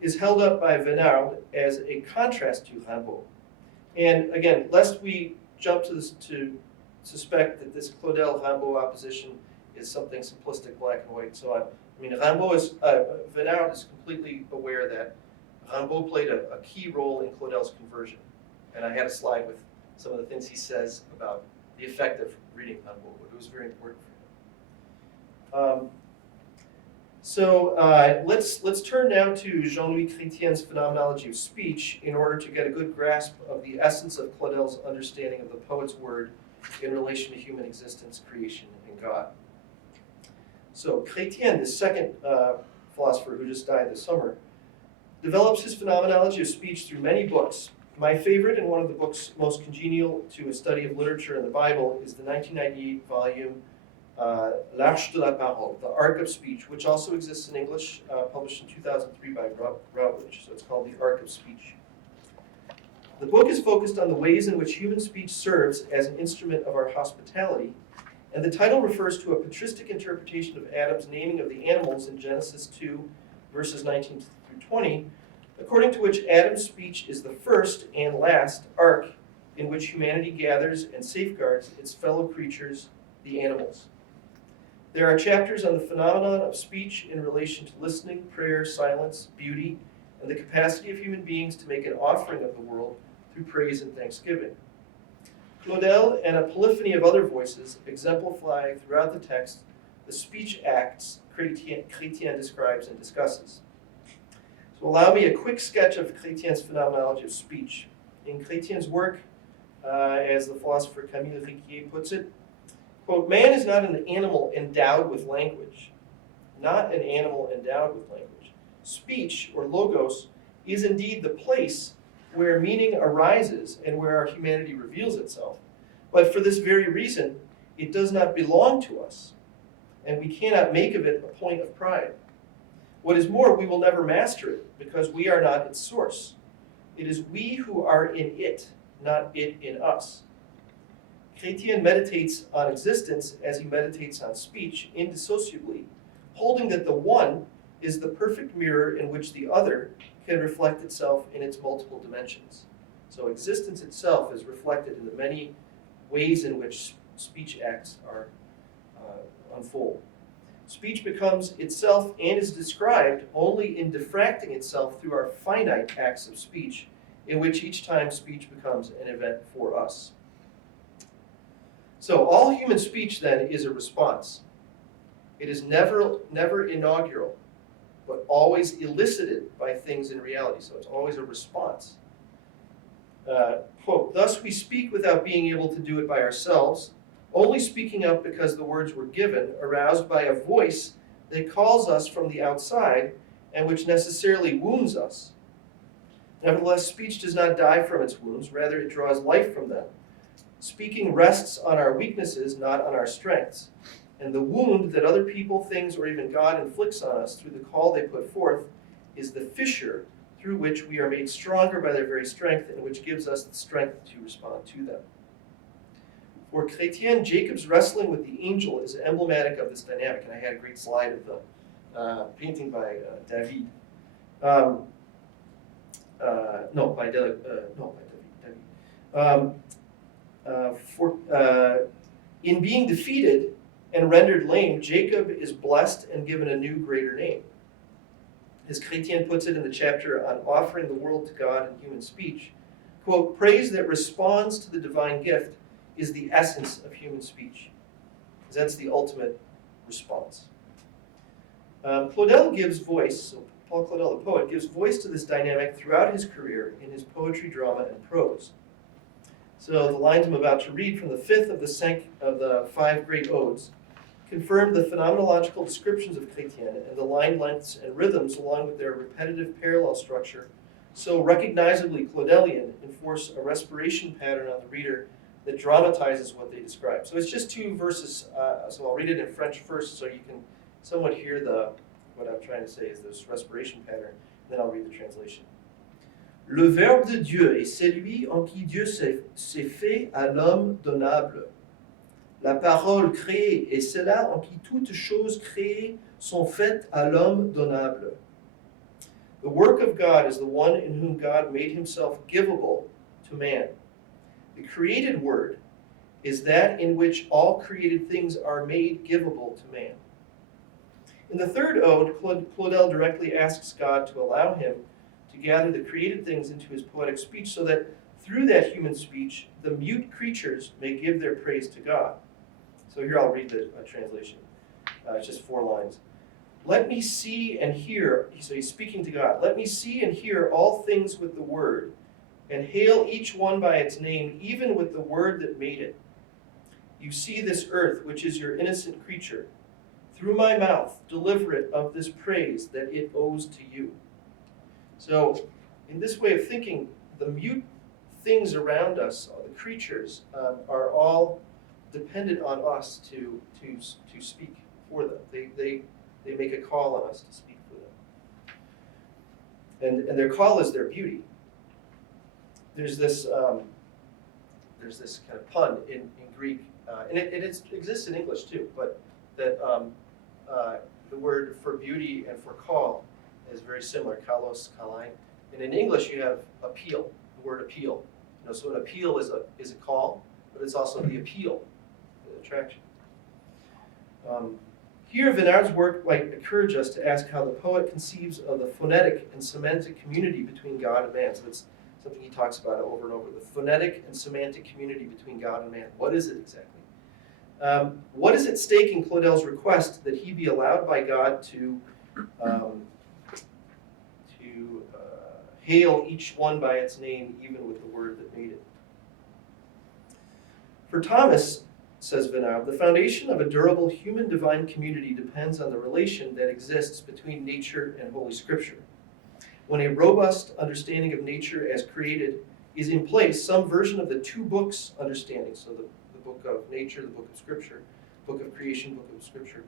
is held up by Venard as a contrast to Rimbaud. And again, lest we jump to suspect that this Claudel-Rimbaud opposition is something simplistic, black and white, and so on. I mean, Venard is completely aware that Rimbaud played a key role in Claudel's conversion. And I had a slide with some of the things he says about the effect of reading Rimbaud. It was very important for him. Let's turn now to Jean-Louis Chrétien's phenomenology of speech in order to get a good grasp of the essence of Claudel's understanding of the poet's word in relation to human existence, creation, and God. So Chrétien, the second philosopher who just died this summer, develops his phenomenology of speech through many books. My favorite and one of the books most congenial to a study of literature and the Bible is the 1998 volume L'Arche de la Parole, The Ark of Speech, which also exists in English, published in 2003 by Routledge. So it's called The Ark of Speech. The book is focused on the ways in which human speech serves as an instrument of our hospitality, and the title refers to a patristic interpretation of Adam's naming of the animals in Genesis 2, verses 19 through 20, according to which Adam's speech is the first and last ark in which humanity gathers and safeguards its fellow creatures, the animals. There are chapters on the phenomenon of speech in relation to listening, prayer, silence, beauty, and the capacity of human beings to make an offering of the world through praise and thanksgiving. Claudel and a polyphony of other voices exemplify throughout the text the speech acts Chrétien describes and discusses. So allow me a quick sketch of Chrétien's phenomenology of speech. in Chrétien's work, as the philosopher Camille Riquier puts it, quote, man is not an animal endowed with language. Not an animal endowed with language. Speech, or logos, is indeed the place where meaning arises and where our humanity reveals itself. But for this very reason, it does not belong to us, and we cannot make of it a point of pride. What is more, we will never master it, because we are not its source. It is we who are in it, not it in us. Chrétien meditates on existence as he meditates on speech, indissociably, holding that the one is the perfect mirror in which the other can reflect itself in its multiple dimensions. So existence itself is reflected in the many ways in which speech acts are unfold. Speech becomes itself and is described only in diffracting itself through our finite acts of speech, in which each time speech becomes an event for us. So all human speech then is a response. It is never inaugural, but always elicited by things in reality. So it's always a response. Quote, thus we speak without being able to do it by ourselves, only speaking up because the words were given, aroused by a voice that calls us from the outside and which necessarily wounds us. Nevertheless, speech does not die from its wounds, rather it draws life from them. Speaking rests on our weaknesses, not on our strengths. And the wound that other people, things, or even God inflicts on us through the call they put forth is the fissure through which we are made stronger by their very strength and which gives us the strength to respond to them. For Chrétien, Jacob's wrestling with the angel is emblematic of this dynamic. And I had a great slide of the painting by David. In being defeated and rendered lame, Jacob is blessed and given a new, greater name. As Chrétien puts it in the chapter on offering the world to God in human speech, quote, praise that responds to the divine gift is the essence of human speech. That's the ultimate response. Claudel gives voice, so Paul Claudel, the poet, gives voice to this dynamic throughout his career in his poetry, drama, and prose. So the lines I'm about to read from the fifth of the five great odes confirm the phenomenological descriptions of Chrétien and the line lengths and rhythms along with their repetitive parallel structure so recognizably Claudelian enforce a respiration pattern on the reader that dramatizes what they describe. So it's just two verses, so I'll read it in French first so you can somewhat hear what I'm trying to say is this respiration pattern, and then I'll read the translation. Le Verbe de Dieu est celui en qui Dieu s'est fait à l'homme donnable. La parole créée est cela en qui toutes choses créées sont faites à l'homme donnable. The work of God is the one in whom God made himself givable to man. The created word is that in which all created things are made givable to man. In the third ode, Claudel directly asks God to allow him to gather the created things into his poetic speech so that through that human speech, the mute creatures may give their praise to God. So here I'll read the translation. It's just 4 lines. Let me see and hear, so he's speaking to God, let me see and hear all things with the word, and hail each one by its name, even with the word that made it. You see this earth, which is your innocent creature. Through my mouth, deliver it of this praise that it owes to you. So, in this way of thinking, the mute things around us, the creatures, are all dependent on us to speak for them. They make a call on us to speak for them. And their call is their beauty. There's this kind of pun in Greek, and it exists in English too, but that the word for beauty and for call is very similar, kalos, kalain. And in English you have appeal, the word appeal. So an appeal is a call, but it's also the appeal, the attraction. Here, Vinard's work might encourage us to ask how the poet conceives of the phonetic and semantic community between God and man. So it's something he talks about over and over, the phonetic and semantic community between God and man. What is it exactly? What is at stake in Claudel's request that he be allowed by God to Hail each one by its name, even with the word that made it. For Thomas, says Venab, the foundation of a durable human-divine community depends on the relation that exists between nature and Holy Scripture. When a robust understanding of nature as created is in place, some version of the two books understanding, so the book of nature, the book of Scripture, book of creation, book of Scripture,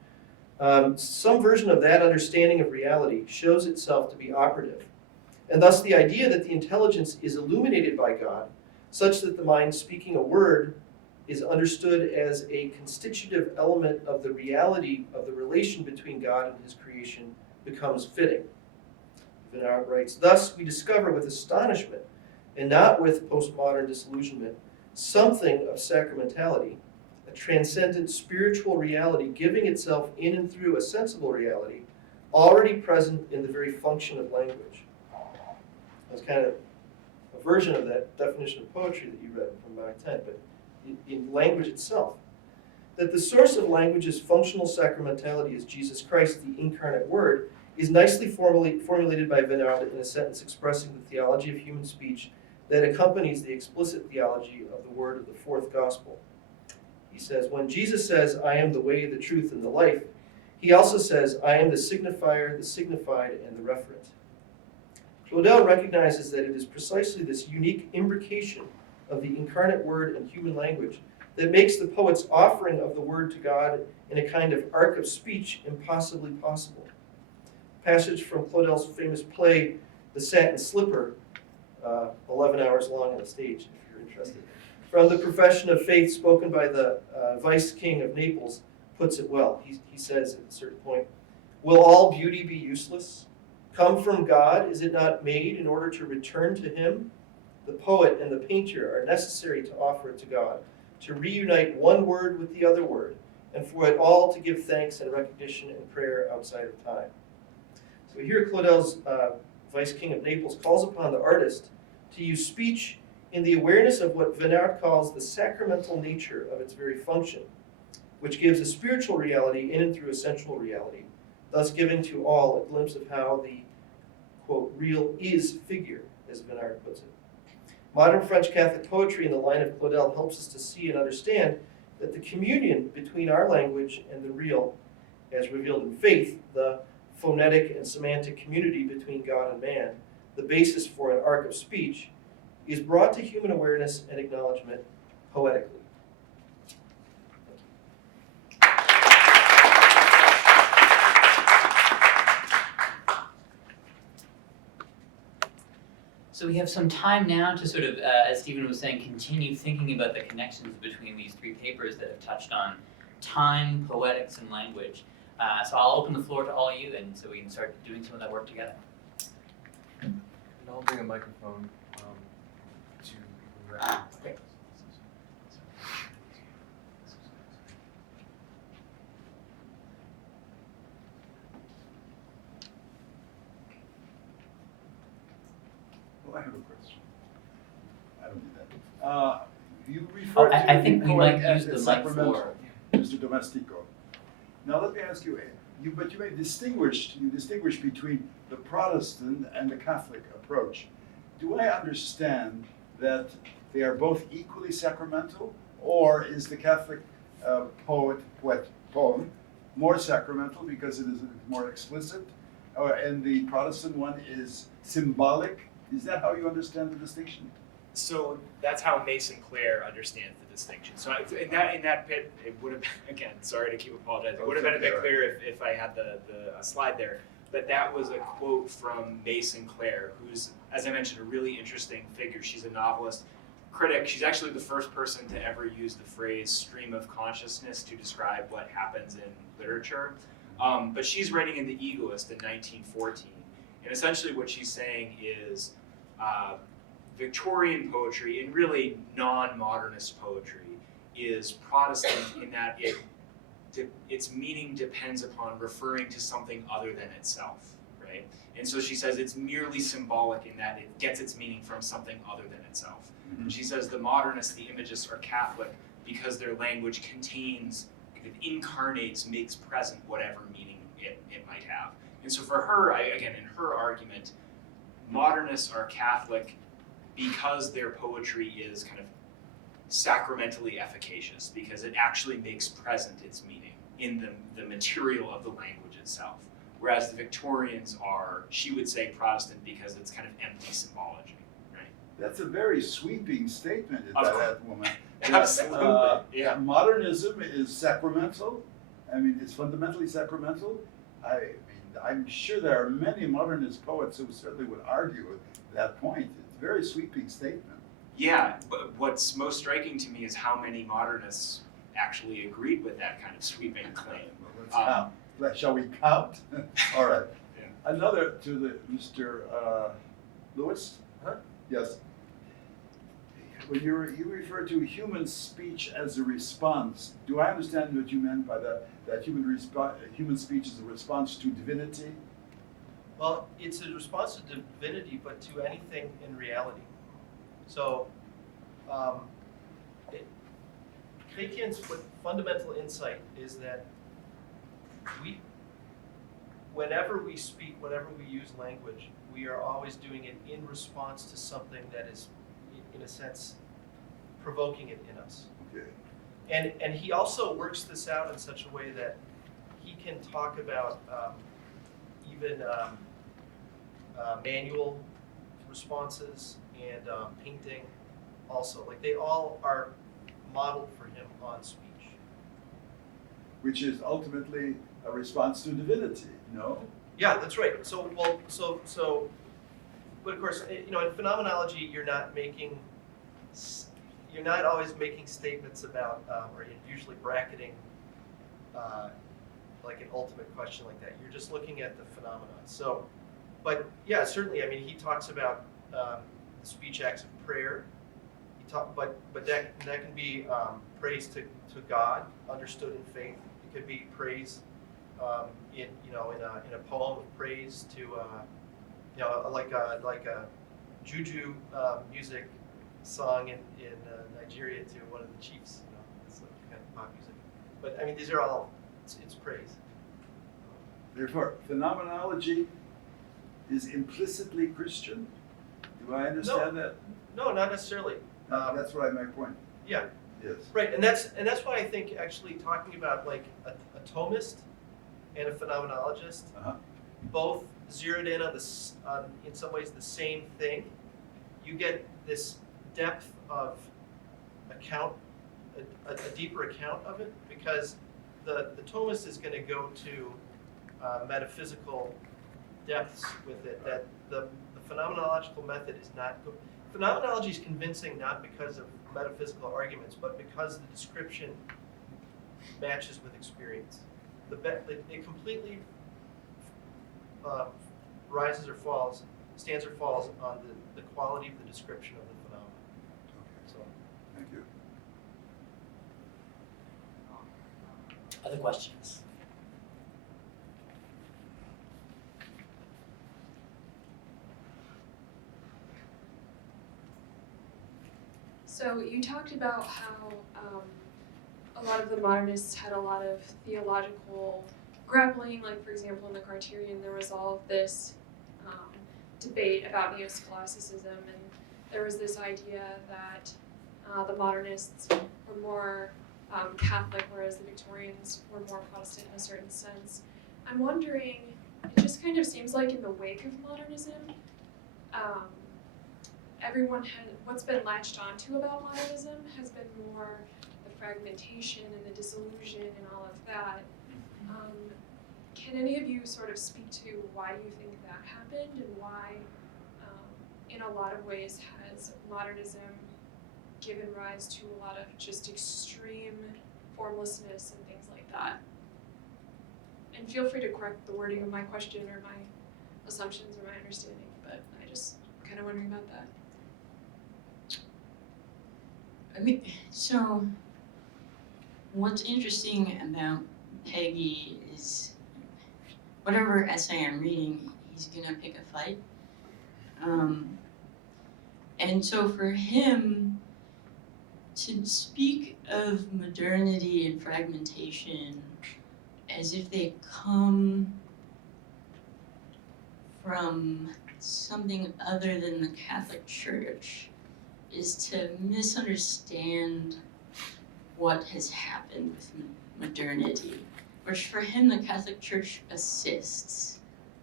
some version of that understanding of reality shows itself to be operative. And thus the idea that the intelligence is illuminated by God, such that the mind speaking a word is understood as a constitutive element of the reality of the relation between God and his creation, becomes fitting. Venard writes, thus we discover with astonishment, and not with postmodern disillusionment, something of sacramentality, a transcendent spiritual reality giving itself in and through a sensible reality, already present in the very function of language. That's kind of a version of that definition of poetry that you read from Mach 10, but in language itself. That the source of language's functional sacramentality is Jesus Christ, the incarnate Word, is nicely formulated by Venard in a sentence expressing the theology of human speech that accompanies the explicit theology of the word of the fourth gospel. He says, when Jesus says, I am the way, the truth, and the life, he also says, I am the signifier, the signified, and the referent. Claudel recognizes that it is precisely this unique imbrication of the incarnate word and human language that makes the poet's offering of the word to God in a kind of arc of speech impossibly possible. A passage from Claudel's famous play, The Satin Slipper, 11 hours long on the stage, if you're interested, from the Profession of Faith spoken by the Vice King of Naples, puts it well. He says at a certain point, will all beauty be useless? Come from God, is it not made in order to return to him? The poet and the painter are necessary to offer it to God, to reunite one word with the other word, and for it all to give thanks and recognition and prayer outside of time. So here Claudel's Vice King of Naples calls upon the artist to use speech in the awareness of what Venard calls the sacramental nature of its very function, which gives a spiritual reality in and through a sensual reality, thus giving to all a glimpse of how the, quote, real is figure, as Venard puts it. Modern French Catholic poetry in the line of Claudel helps us to see and understand that the communion between our language and the real, as revealed in faith, the phonetic and semantic community between God and man, the basis for an arc of speech, is brought to human awareness and acknowledgement poetically. So we have some time now to sort of, as Stephen was saying, continue thinking about the connections between these three papers that have touched on time, poetics, and language. So I'll open the floor to all of you, and so we can start doing some of that work together. And I'll bring a microphone to people. Okay. Well, I have a question. I don't need that. You referred to I think the we poet might as use a the mic sacramental, for. Mr. Domestico. Now let me ask you, you may distinguish between the Protestant and the Catholic approach. Do I understand that they are both equally sacramental, or is the Catholic poem more sacramental because it is more explicit, and the Protestant one is symbolic? Is that how you understand the distinction? So that's how Mason Clare understands the distinction. So in that pit, it would have been, again, sorry to keep apologizing, it would have been a bit clearer if I had the slide there. But that was a quote from Mason Clare, who's, as I mentioned, a really interesting figure. She's a novelist, critic. She's actually the first person to ever use the phrase stream of consciousness to describe what happens in literature. But she's writing in The Egoist in 1914. And essentially what she's saying is Victorian poetry, and really non-modernist poetry, is Protestant in that its meaning depends upon referring to something other than itself, right? And so she says it's merely symbolic in that it gets its meaning from something other than itself. Mm-hmm. And she says the modernists, the imagists, are Catholic because their language contains, it incarnates, makes present whatever meaning it might have. And so for her, again, in her argument, modernists are Catholic because their poetry is kind of sacramentally efficacious, because it actually makes present its meaning in the material of the language itself. Whereas the Victorians are, she would say, Protestant because it's kind of empty symbology, right? That's a very sweeping statement by Of that woman. Absolutely, yeah. Modernism is sacramental. I mean, it's fundamentally sacramental. I mean, I'm sure there are many modernist poets who certainly would argue that point. It's a very sweeping statement. Yeah, but what's most striking to me is how many modernists actually agreed with that kind of sweeping claim. Well, let's count. Shall we count? All right. Yeah. Another to the Mr. Lewis? Huh? Yes. When you refer to human speech as a response, do I understand what you meant by that? That human speech is a response to divinity? Well, it's a response to divinity, but to anything in reality. So, Chrétien's fundamental insight is that whenever we speak, whenever we use language, we are always doing it in response to something that is, in a sense, provoking it in us. Okay. And he also works this out in such a way that he can talk about even manual responses and painting also. Like they all are modeled for him on speech. Which is ultimately a response to divinity, no? Yeah, that's right. So, but of course, you know, in phenomenology, you're not always making statements about, or you're usually bracketing, like an ultimate question like that. You're just looking at the phenomenon. So, but yeah, certainly. I mean, he talks about the speech acts of prayer. But that can be praise to God, understood in faith. It could be praise in a poem of praise to like a juju music song in Nigeria to one of the chiefs. You know, it's kind of pop music. But I mean, these are all it's praise. Therefore, phenomenology is implicitly Christian. Do I understand that? No, not necessarily. That's what I my point. Yeah. Yes. Right, and that's why I think actually talking about like a Thomist and a phenomenologist, both zeroed in on in some ways the same thing. You get this depth of account, a deeper account of it, because the Thomist is going to go to metaphysical depths with it that the phenomenological method is not. Phenomenology is convincing not because of metaphysical arguments, but because the description matches with experience. It completely rises or falls, stands or falls on the quality of the description of the phenomenon. Okay. So, Thank you. Other questions? So you talked about how a lot of the modernists had a lot of theological grappling, like for example in the Criterion there was all of this debate about neo-scholasticism, and there was this idea that the modernists were more Catholic, whereas the Victorians were more Protestant in a certain sense. I'm wondering, it just kind of seems like in the wake of modernism, what's been latched onto about modernism has been more the fragmentation and the disillusion and all of that. Can any of you sort of speak to why you think that happened, and why, in a lot of ways, has modernism given rise to a lot of just extreme formlessness and things like that? And feel free to correct the wording of my question or my assumptions or my understanding, but I just kind of wondering about that. I mean, so what's interesting about Peggy is whatever essay I'm reading, he's gonna pick a fight. And so for him to speak of modernity and fragmentation as if they come from something other than the Catholic Church is to misunderstand what has happened with modernity, which for him the Catholic Church assists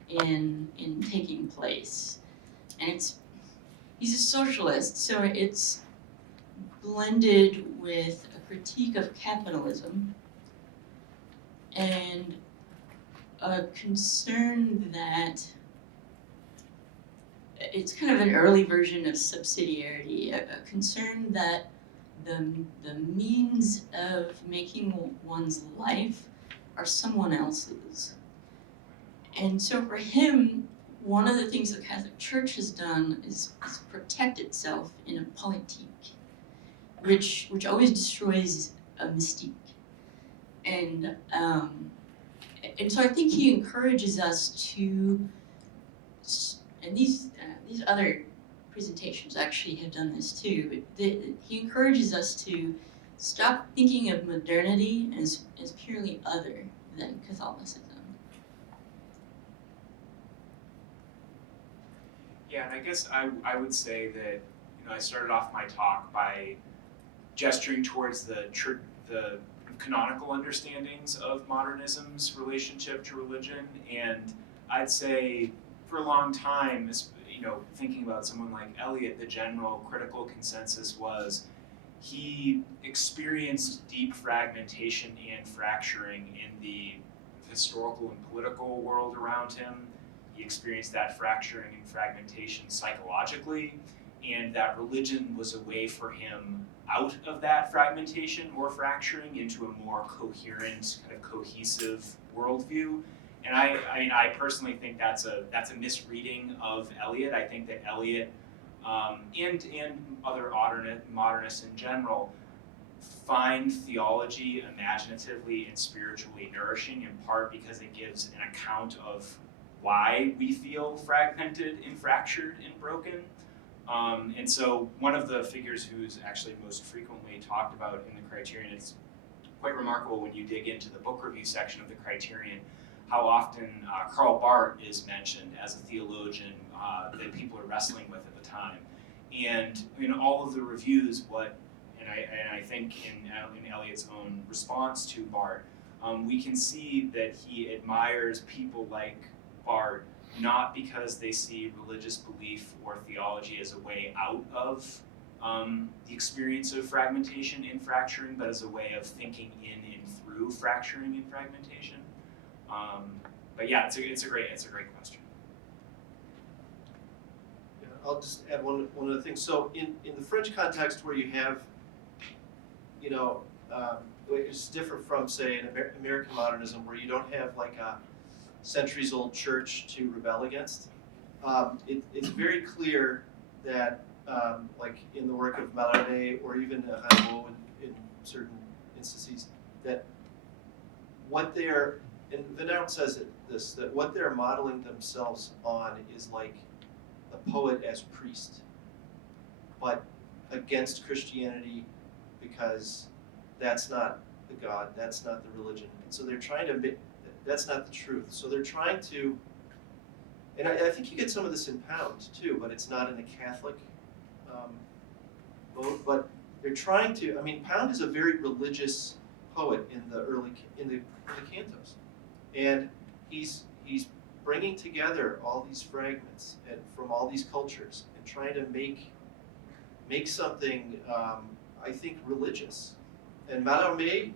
in taking place. And he's a socialist, so it's blended with a critique of capitalism and a concern that it's kind of an early version of subsidiarity, a concern that the means of making one's life are someone else's. And so for him, one of the things the Catholic Church has done is protect itself in a politique, which always destroys a mystique. And so I think he encourages us to, and these other presentations actually have done this too, but he encourages us to stop thinking of modernity as purely other than Catholicism. Yeah, and I guess I would say that, I started off my talk by gesturing towards the canonical understandings of modernism's relationship to religion, and I'd say for a long time, thinking about someone like Eliot, the general critical consensus was he experienced deep fragmentation and fracturing in the historical and political world around him. He experienced that fracturing and fragmentation psychologically, and that religion was a way for him out of that fragmentation or fracturing into a more coherent, kind of cohesive worldview. And I personally think that's a misreading of Eliot. I think that Eliot and other modernists in general find theology imaginatively and spiritually nourishing, in part because it gives an account of why we feel fragmented and fractured and broken. And so one of the figures who's actually most frequently talked about in the Criterion, it's quite remarkable when you dig into the book review section of the Criterion, how often Karl Barth is mentioned as a theologian that people are wrestling with at the time. And in all of the reviews, I think in Eliot's own response to Barth, we can see that he admires people like Barth, not because they see religious belief or theology as a way out of the experience of fragmentation and fracturing, but as a way of thinking in and through fracturing and fragmentation. But yeah, it's a great question. Yeah, I'll just add one other thing. So in the French context, where you have, it's different from, say, an American modernism, where you don't have like a centuries-old church to rebel against. It's very clear that, like in the work of Mallarmé or even Rimbaud in certain instances, that what they're, and Venant says that what they're modeling themselves on is like the poet as priest, but against Christianity, because that's not the God, that's not the religion. And so they're trying to that's not the truth. So they're trying to, and I think you get some of this in Pound too, but it's not in the Catholic mode. But they're trying to. Pound is a very religious poet in the cantos, and he's bringing together all these fragments and from all these cultures and trying to make something I think religious. And Mallarmé,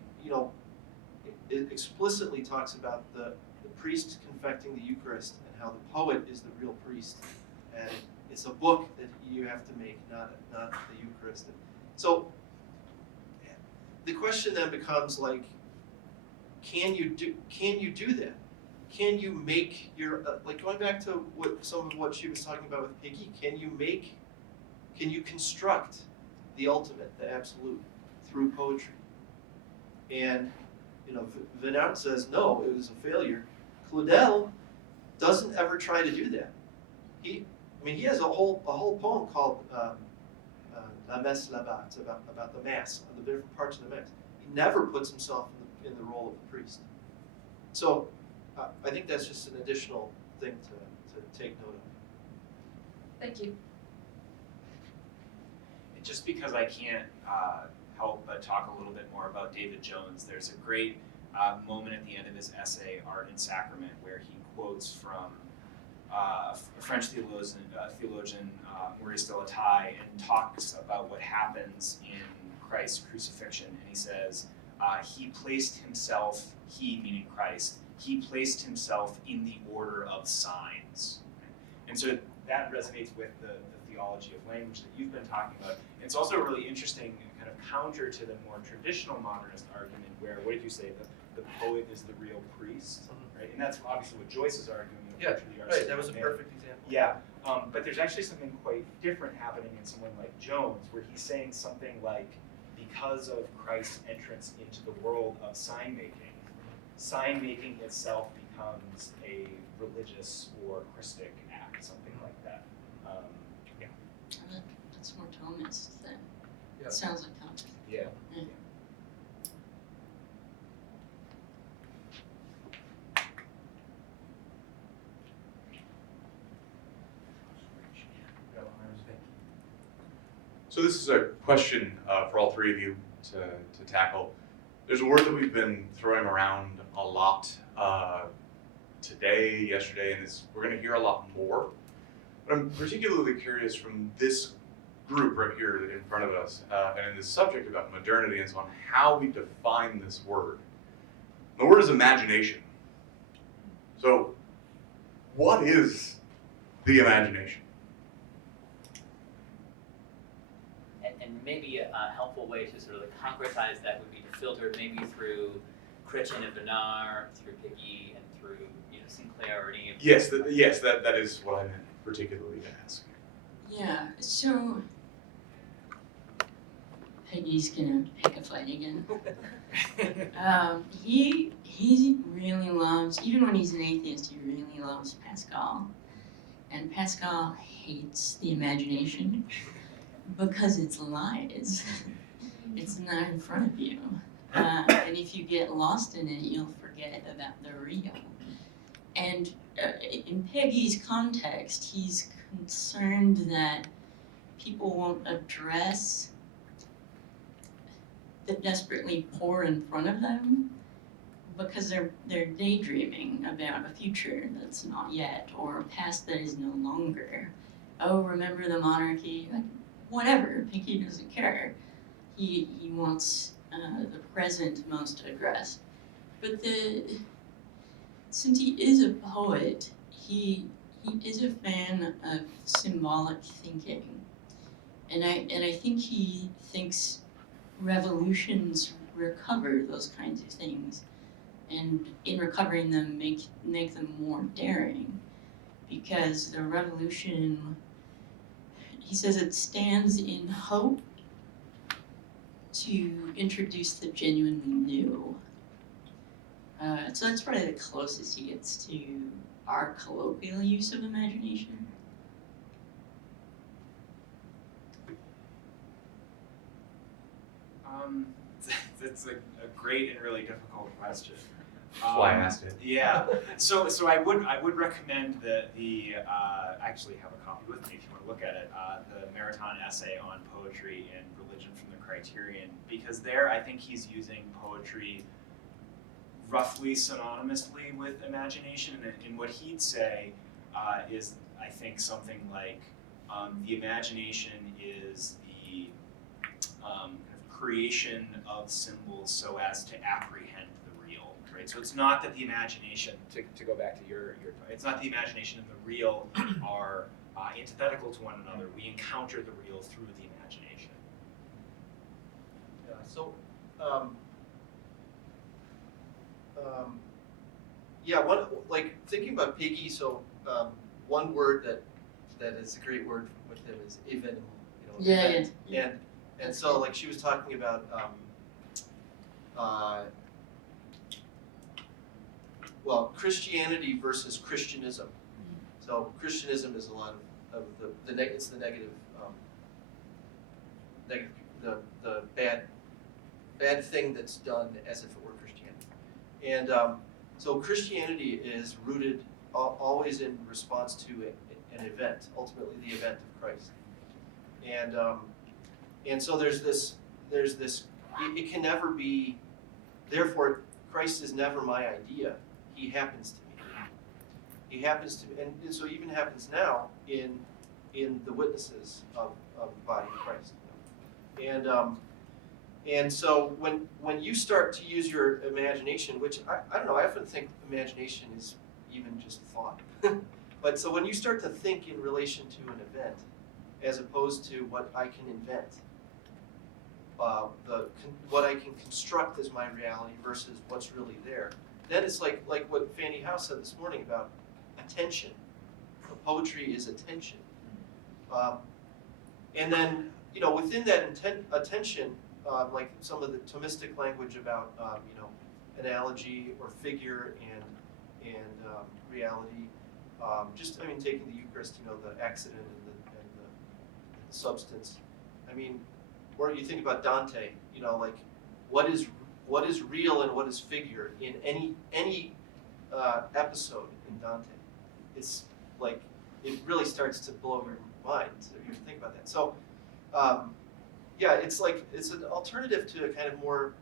it explicitly talks about the priest confecting the Eucharist and how the poet is the real priest, and it's a book that you have to make, not the Eucharist. So the question then becomes like, can you do that? Can you make your like going back to some of what she was talking about with Piggy? Can you construct the ultimate, the absolute, through poetry? And Venant says no, it was a failure. Claudel doesn't ever try to do that. He has a whole poem called La Messe là-bas. It's about the Mass, the different parts of the Mass. He never puts himself in the role of a priest. So I think that's just an additional thing to take note of. Thank you. And just because I can't help but talk a little bit more about David Jones, there's a great moment at the end of his essay, Art and Sacrament, where he quotes from a French theologian Maurice de la Taille, and talks about what happens in Christ's crucifixion. And he says, he placed himself, he meaning Christ, he placed himself in the order of signs. And so that resonates with the theology of language that you've been talking about. It's also a really interesting kind of counter to the more traditional modernist argument where, what did you say, the poet is the real priest, right? And that's obviously what Joyce is arguing. Yeah, right, that was a perfect example. Yeah, but there's actually something quite different happening in someone like Jones, where he's saying something like, because of Christ's entrance into the world of sign making itself becomes a religious or Christic act, something like that. Yeah. That's more Thomist then. Yeah. It sounds like Thomist. Yeah. Yeah. So this is a question for all three of you to tackle. There's a word that we've been throwing around a lot today, yesterday, and we're going to hear a lot more. But I'm particularly curious from this group right here in front of us, and in this subject about modernity and so on, how we define this word. The word is imagination. So what is the imagination? And maybe a helpful way to sort of concretize that would be to filter it maybe through Chrétien and Bernard, through Piggy, and through Sinclair or any of Yes, that is what I meant particularly to ask. Yeah, so Peggy's gonna pick a fight again. He really loves, even when he's an atheist, he really loves Pascal. And Pascal hates the imagination because it's lies. It's not in front of you. And if you get lost in it, you'll forget about the real. And in Peggy's context, he's concerned that people won't address the desperately poor in front of them because they're daydreaming about a future that's not yet, or a past that is no longer. Oh, remember the monarchy? Whatever, Peggy doesn't care. He wants the present most addressed. But since he is a poet, he is a fan of symbolic thinking, and I think he thinks revolutions recover those kinds of things, and in recovering them make them more daring, because the revolution, he says, it stands in hope to introduce the genuinely new. So that's probably the closest he gets to our colloquial use of imagination. That's a great and really difficult question. That's why I asked it. Yeah. So I would recommend the I actually have a copy with me if you want to look at it. The Marathon essay on poetry and religion from the Criterion, because there I think he's using poetry roughly synonymously with imagination, and what he'd say is, I think, something like the imagination is the kind of creation of symbols so as to apprehend the real, right? So it's not that the imagination, to go back to your it's not the imagination and the real are antithetical to one another. We encounter the real through the imagination. Yeah, so one, like, thinking about Piggy, so one word that is a great word with him is événement, event. And so, like, she was talking about Christianity versus Christianism. So Christianism is a lot of it's the negative, the bad thing that's done as if it were Christianity. And so Christianity is rooted always in response to an event, ultimately the event of Christ. And so there's this, it can never be, therefore Christ is never my idea. He happens to me. He happens to me, and so it even happens now in the witnesses of the body of Christ. And so when you start to use your imagination, which I don't know, I often think imagination is even just thought. But so when you start to think in relation to an event, as opposed to what I can invent, what I can construct as my reality versus what's really there, then it's like what Fanny House said this morning about attention. Poetry is attention. And then, within that attention, like some of the Thomistic language about, analogy or figure and reality. Taking the Eucharist, the accident and the substance. Or you think about Dante, like what is real and what is figure in any episode in Dante. It's like it really starts to blow your mind if you think about that. So, it's an alternative to a kind of more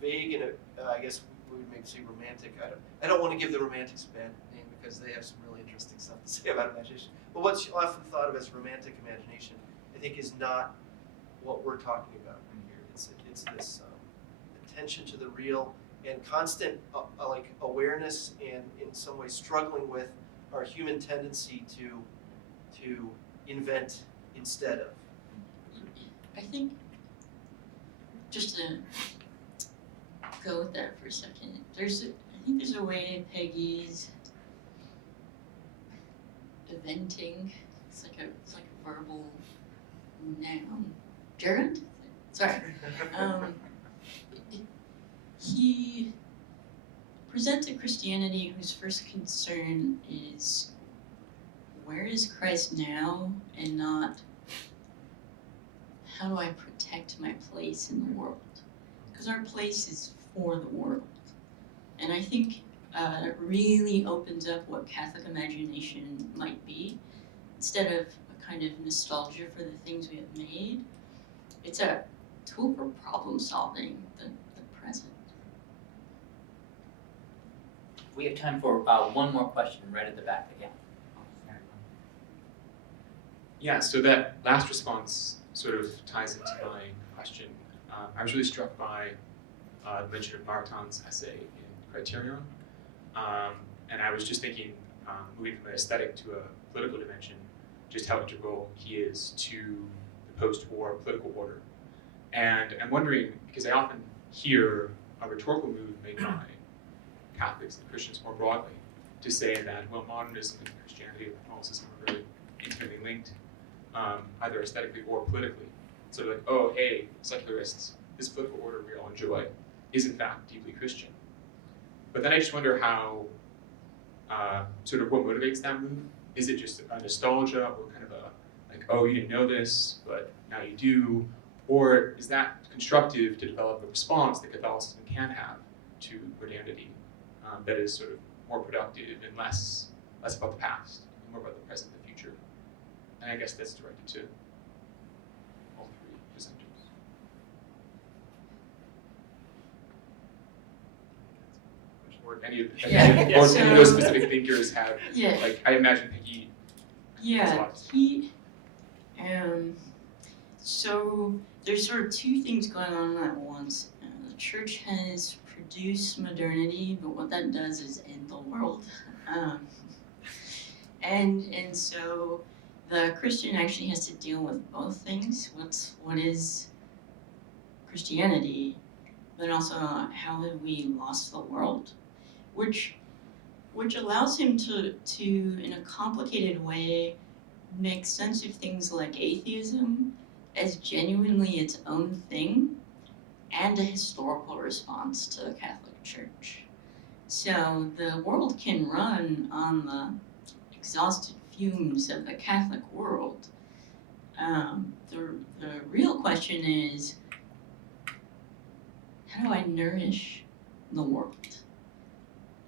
vague and I guess we would maybe say romantic. I don't want to give the Romantics a bad name because they have some really interesting stuff to say about imagination. But what's often thought of as romantic imagination, I think, is not what we're talking about here. It's this attention to the real and constant awareness and in some ways struggling with our human tendency to invent instead of. I think, just to go with that for a second, I think there's a way Peggy's eventing. It's like a verbal noun. Gerund? Sorry. He presents a Christianity whose first concern is where is Christ now, and not how do I protect my place in the world? Because our place is for the world. And I think it really opens up what Catholic imagination might be. Instead of a kind of nostalgia for the things we have made, it's a tool for problem solving the present. We have time for one more question right at the back again. Yeah, so that last response sort of ties into my question. I was really struck by the mention of Martin's essay in Criterion. And I was just thinking, moving from an aesthetic to a political dimension, just how integral he is to the post-war political order. And I'm wondering, because I often hear a rhetorical move made by Catholics and Christians more broadly to say that, well, modernism and Christianity and Catholicism are very intimately linked, either aesthetically or politically. So like, oh, hey, secularists, this political order we all enjoy is in fact deeply Christian. But then I just wonder how, sort of what motivates that move? Is it just a nostalgia or kind of a, like, oh, you didn't know this, but now you do? Or is that constructive to develop a response that Catholicism can have to modernity that is sort of more productive and less about the past, and more about the present and the future? And I guess that's directed to all three presenters. Or any of those specific thinkers have, like, I imagine Peggy has a lot to say. So there's sort of two things going on at once. The church has produced modernity, but what that does is end the world. And so the Christian actually has to deal with both things. What is Christianity, but also how have we lost the world? Which allows him to in a complicated way make sense of things like atheism as genuinely its own thing and a historical response to the Catholic Church. So the world can run on the exhausted fumes of the Catholic world. The real question is, how do I nourish the world?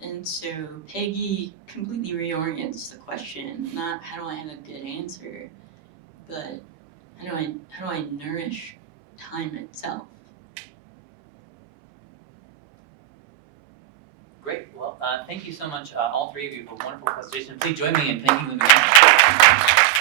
And so Peggy completely reorients the question, not how do I have a good answer, but how do I nourish time itself? Great. Well, thank you so much, all three of you, for a wonderful presentation. Please join me in thanking them again.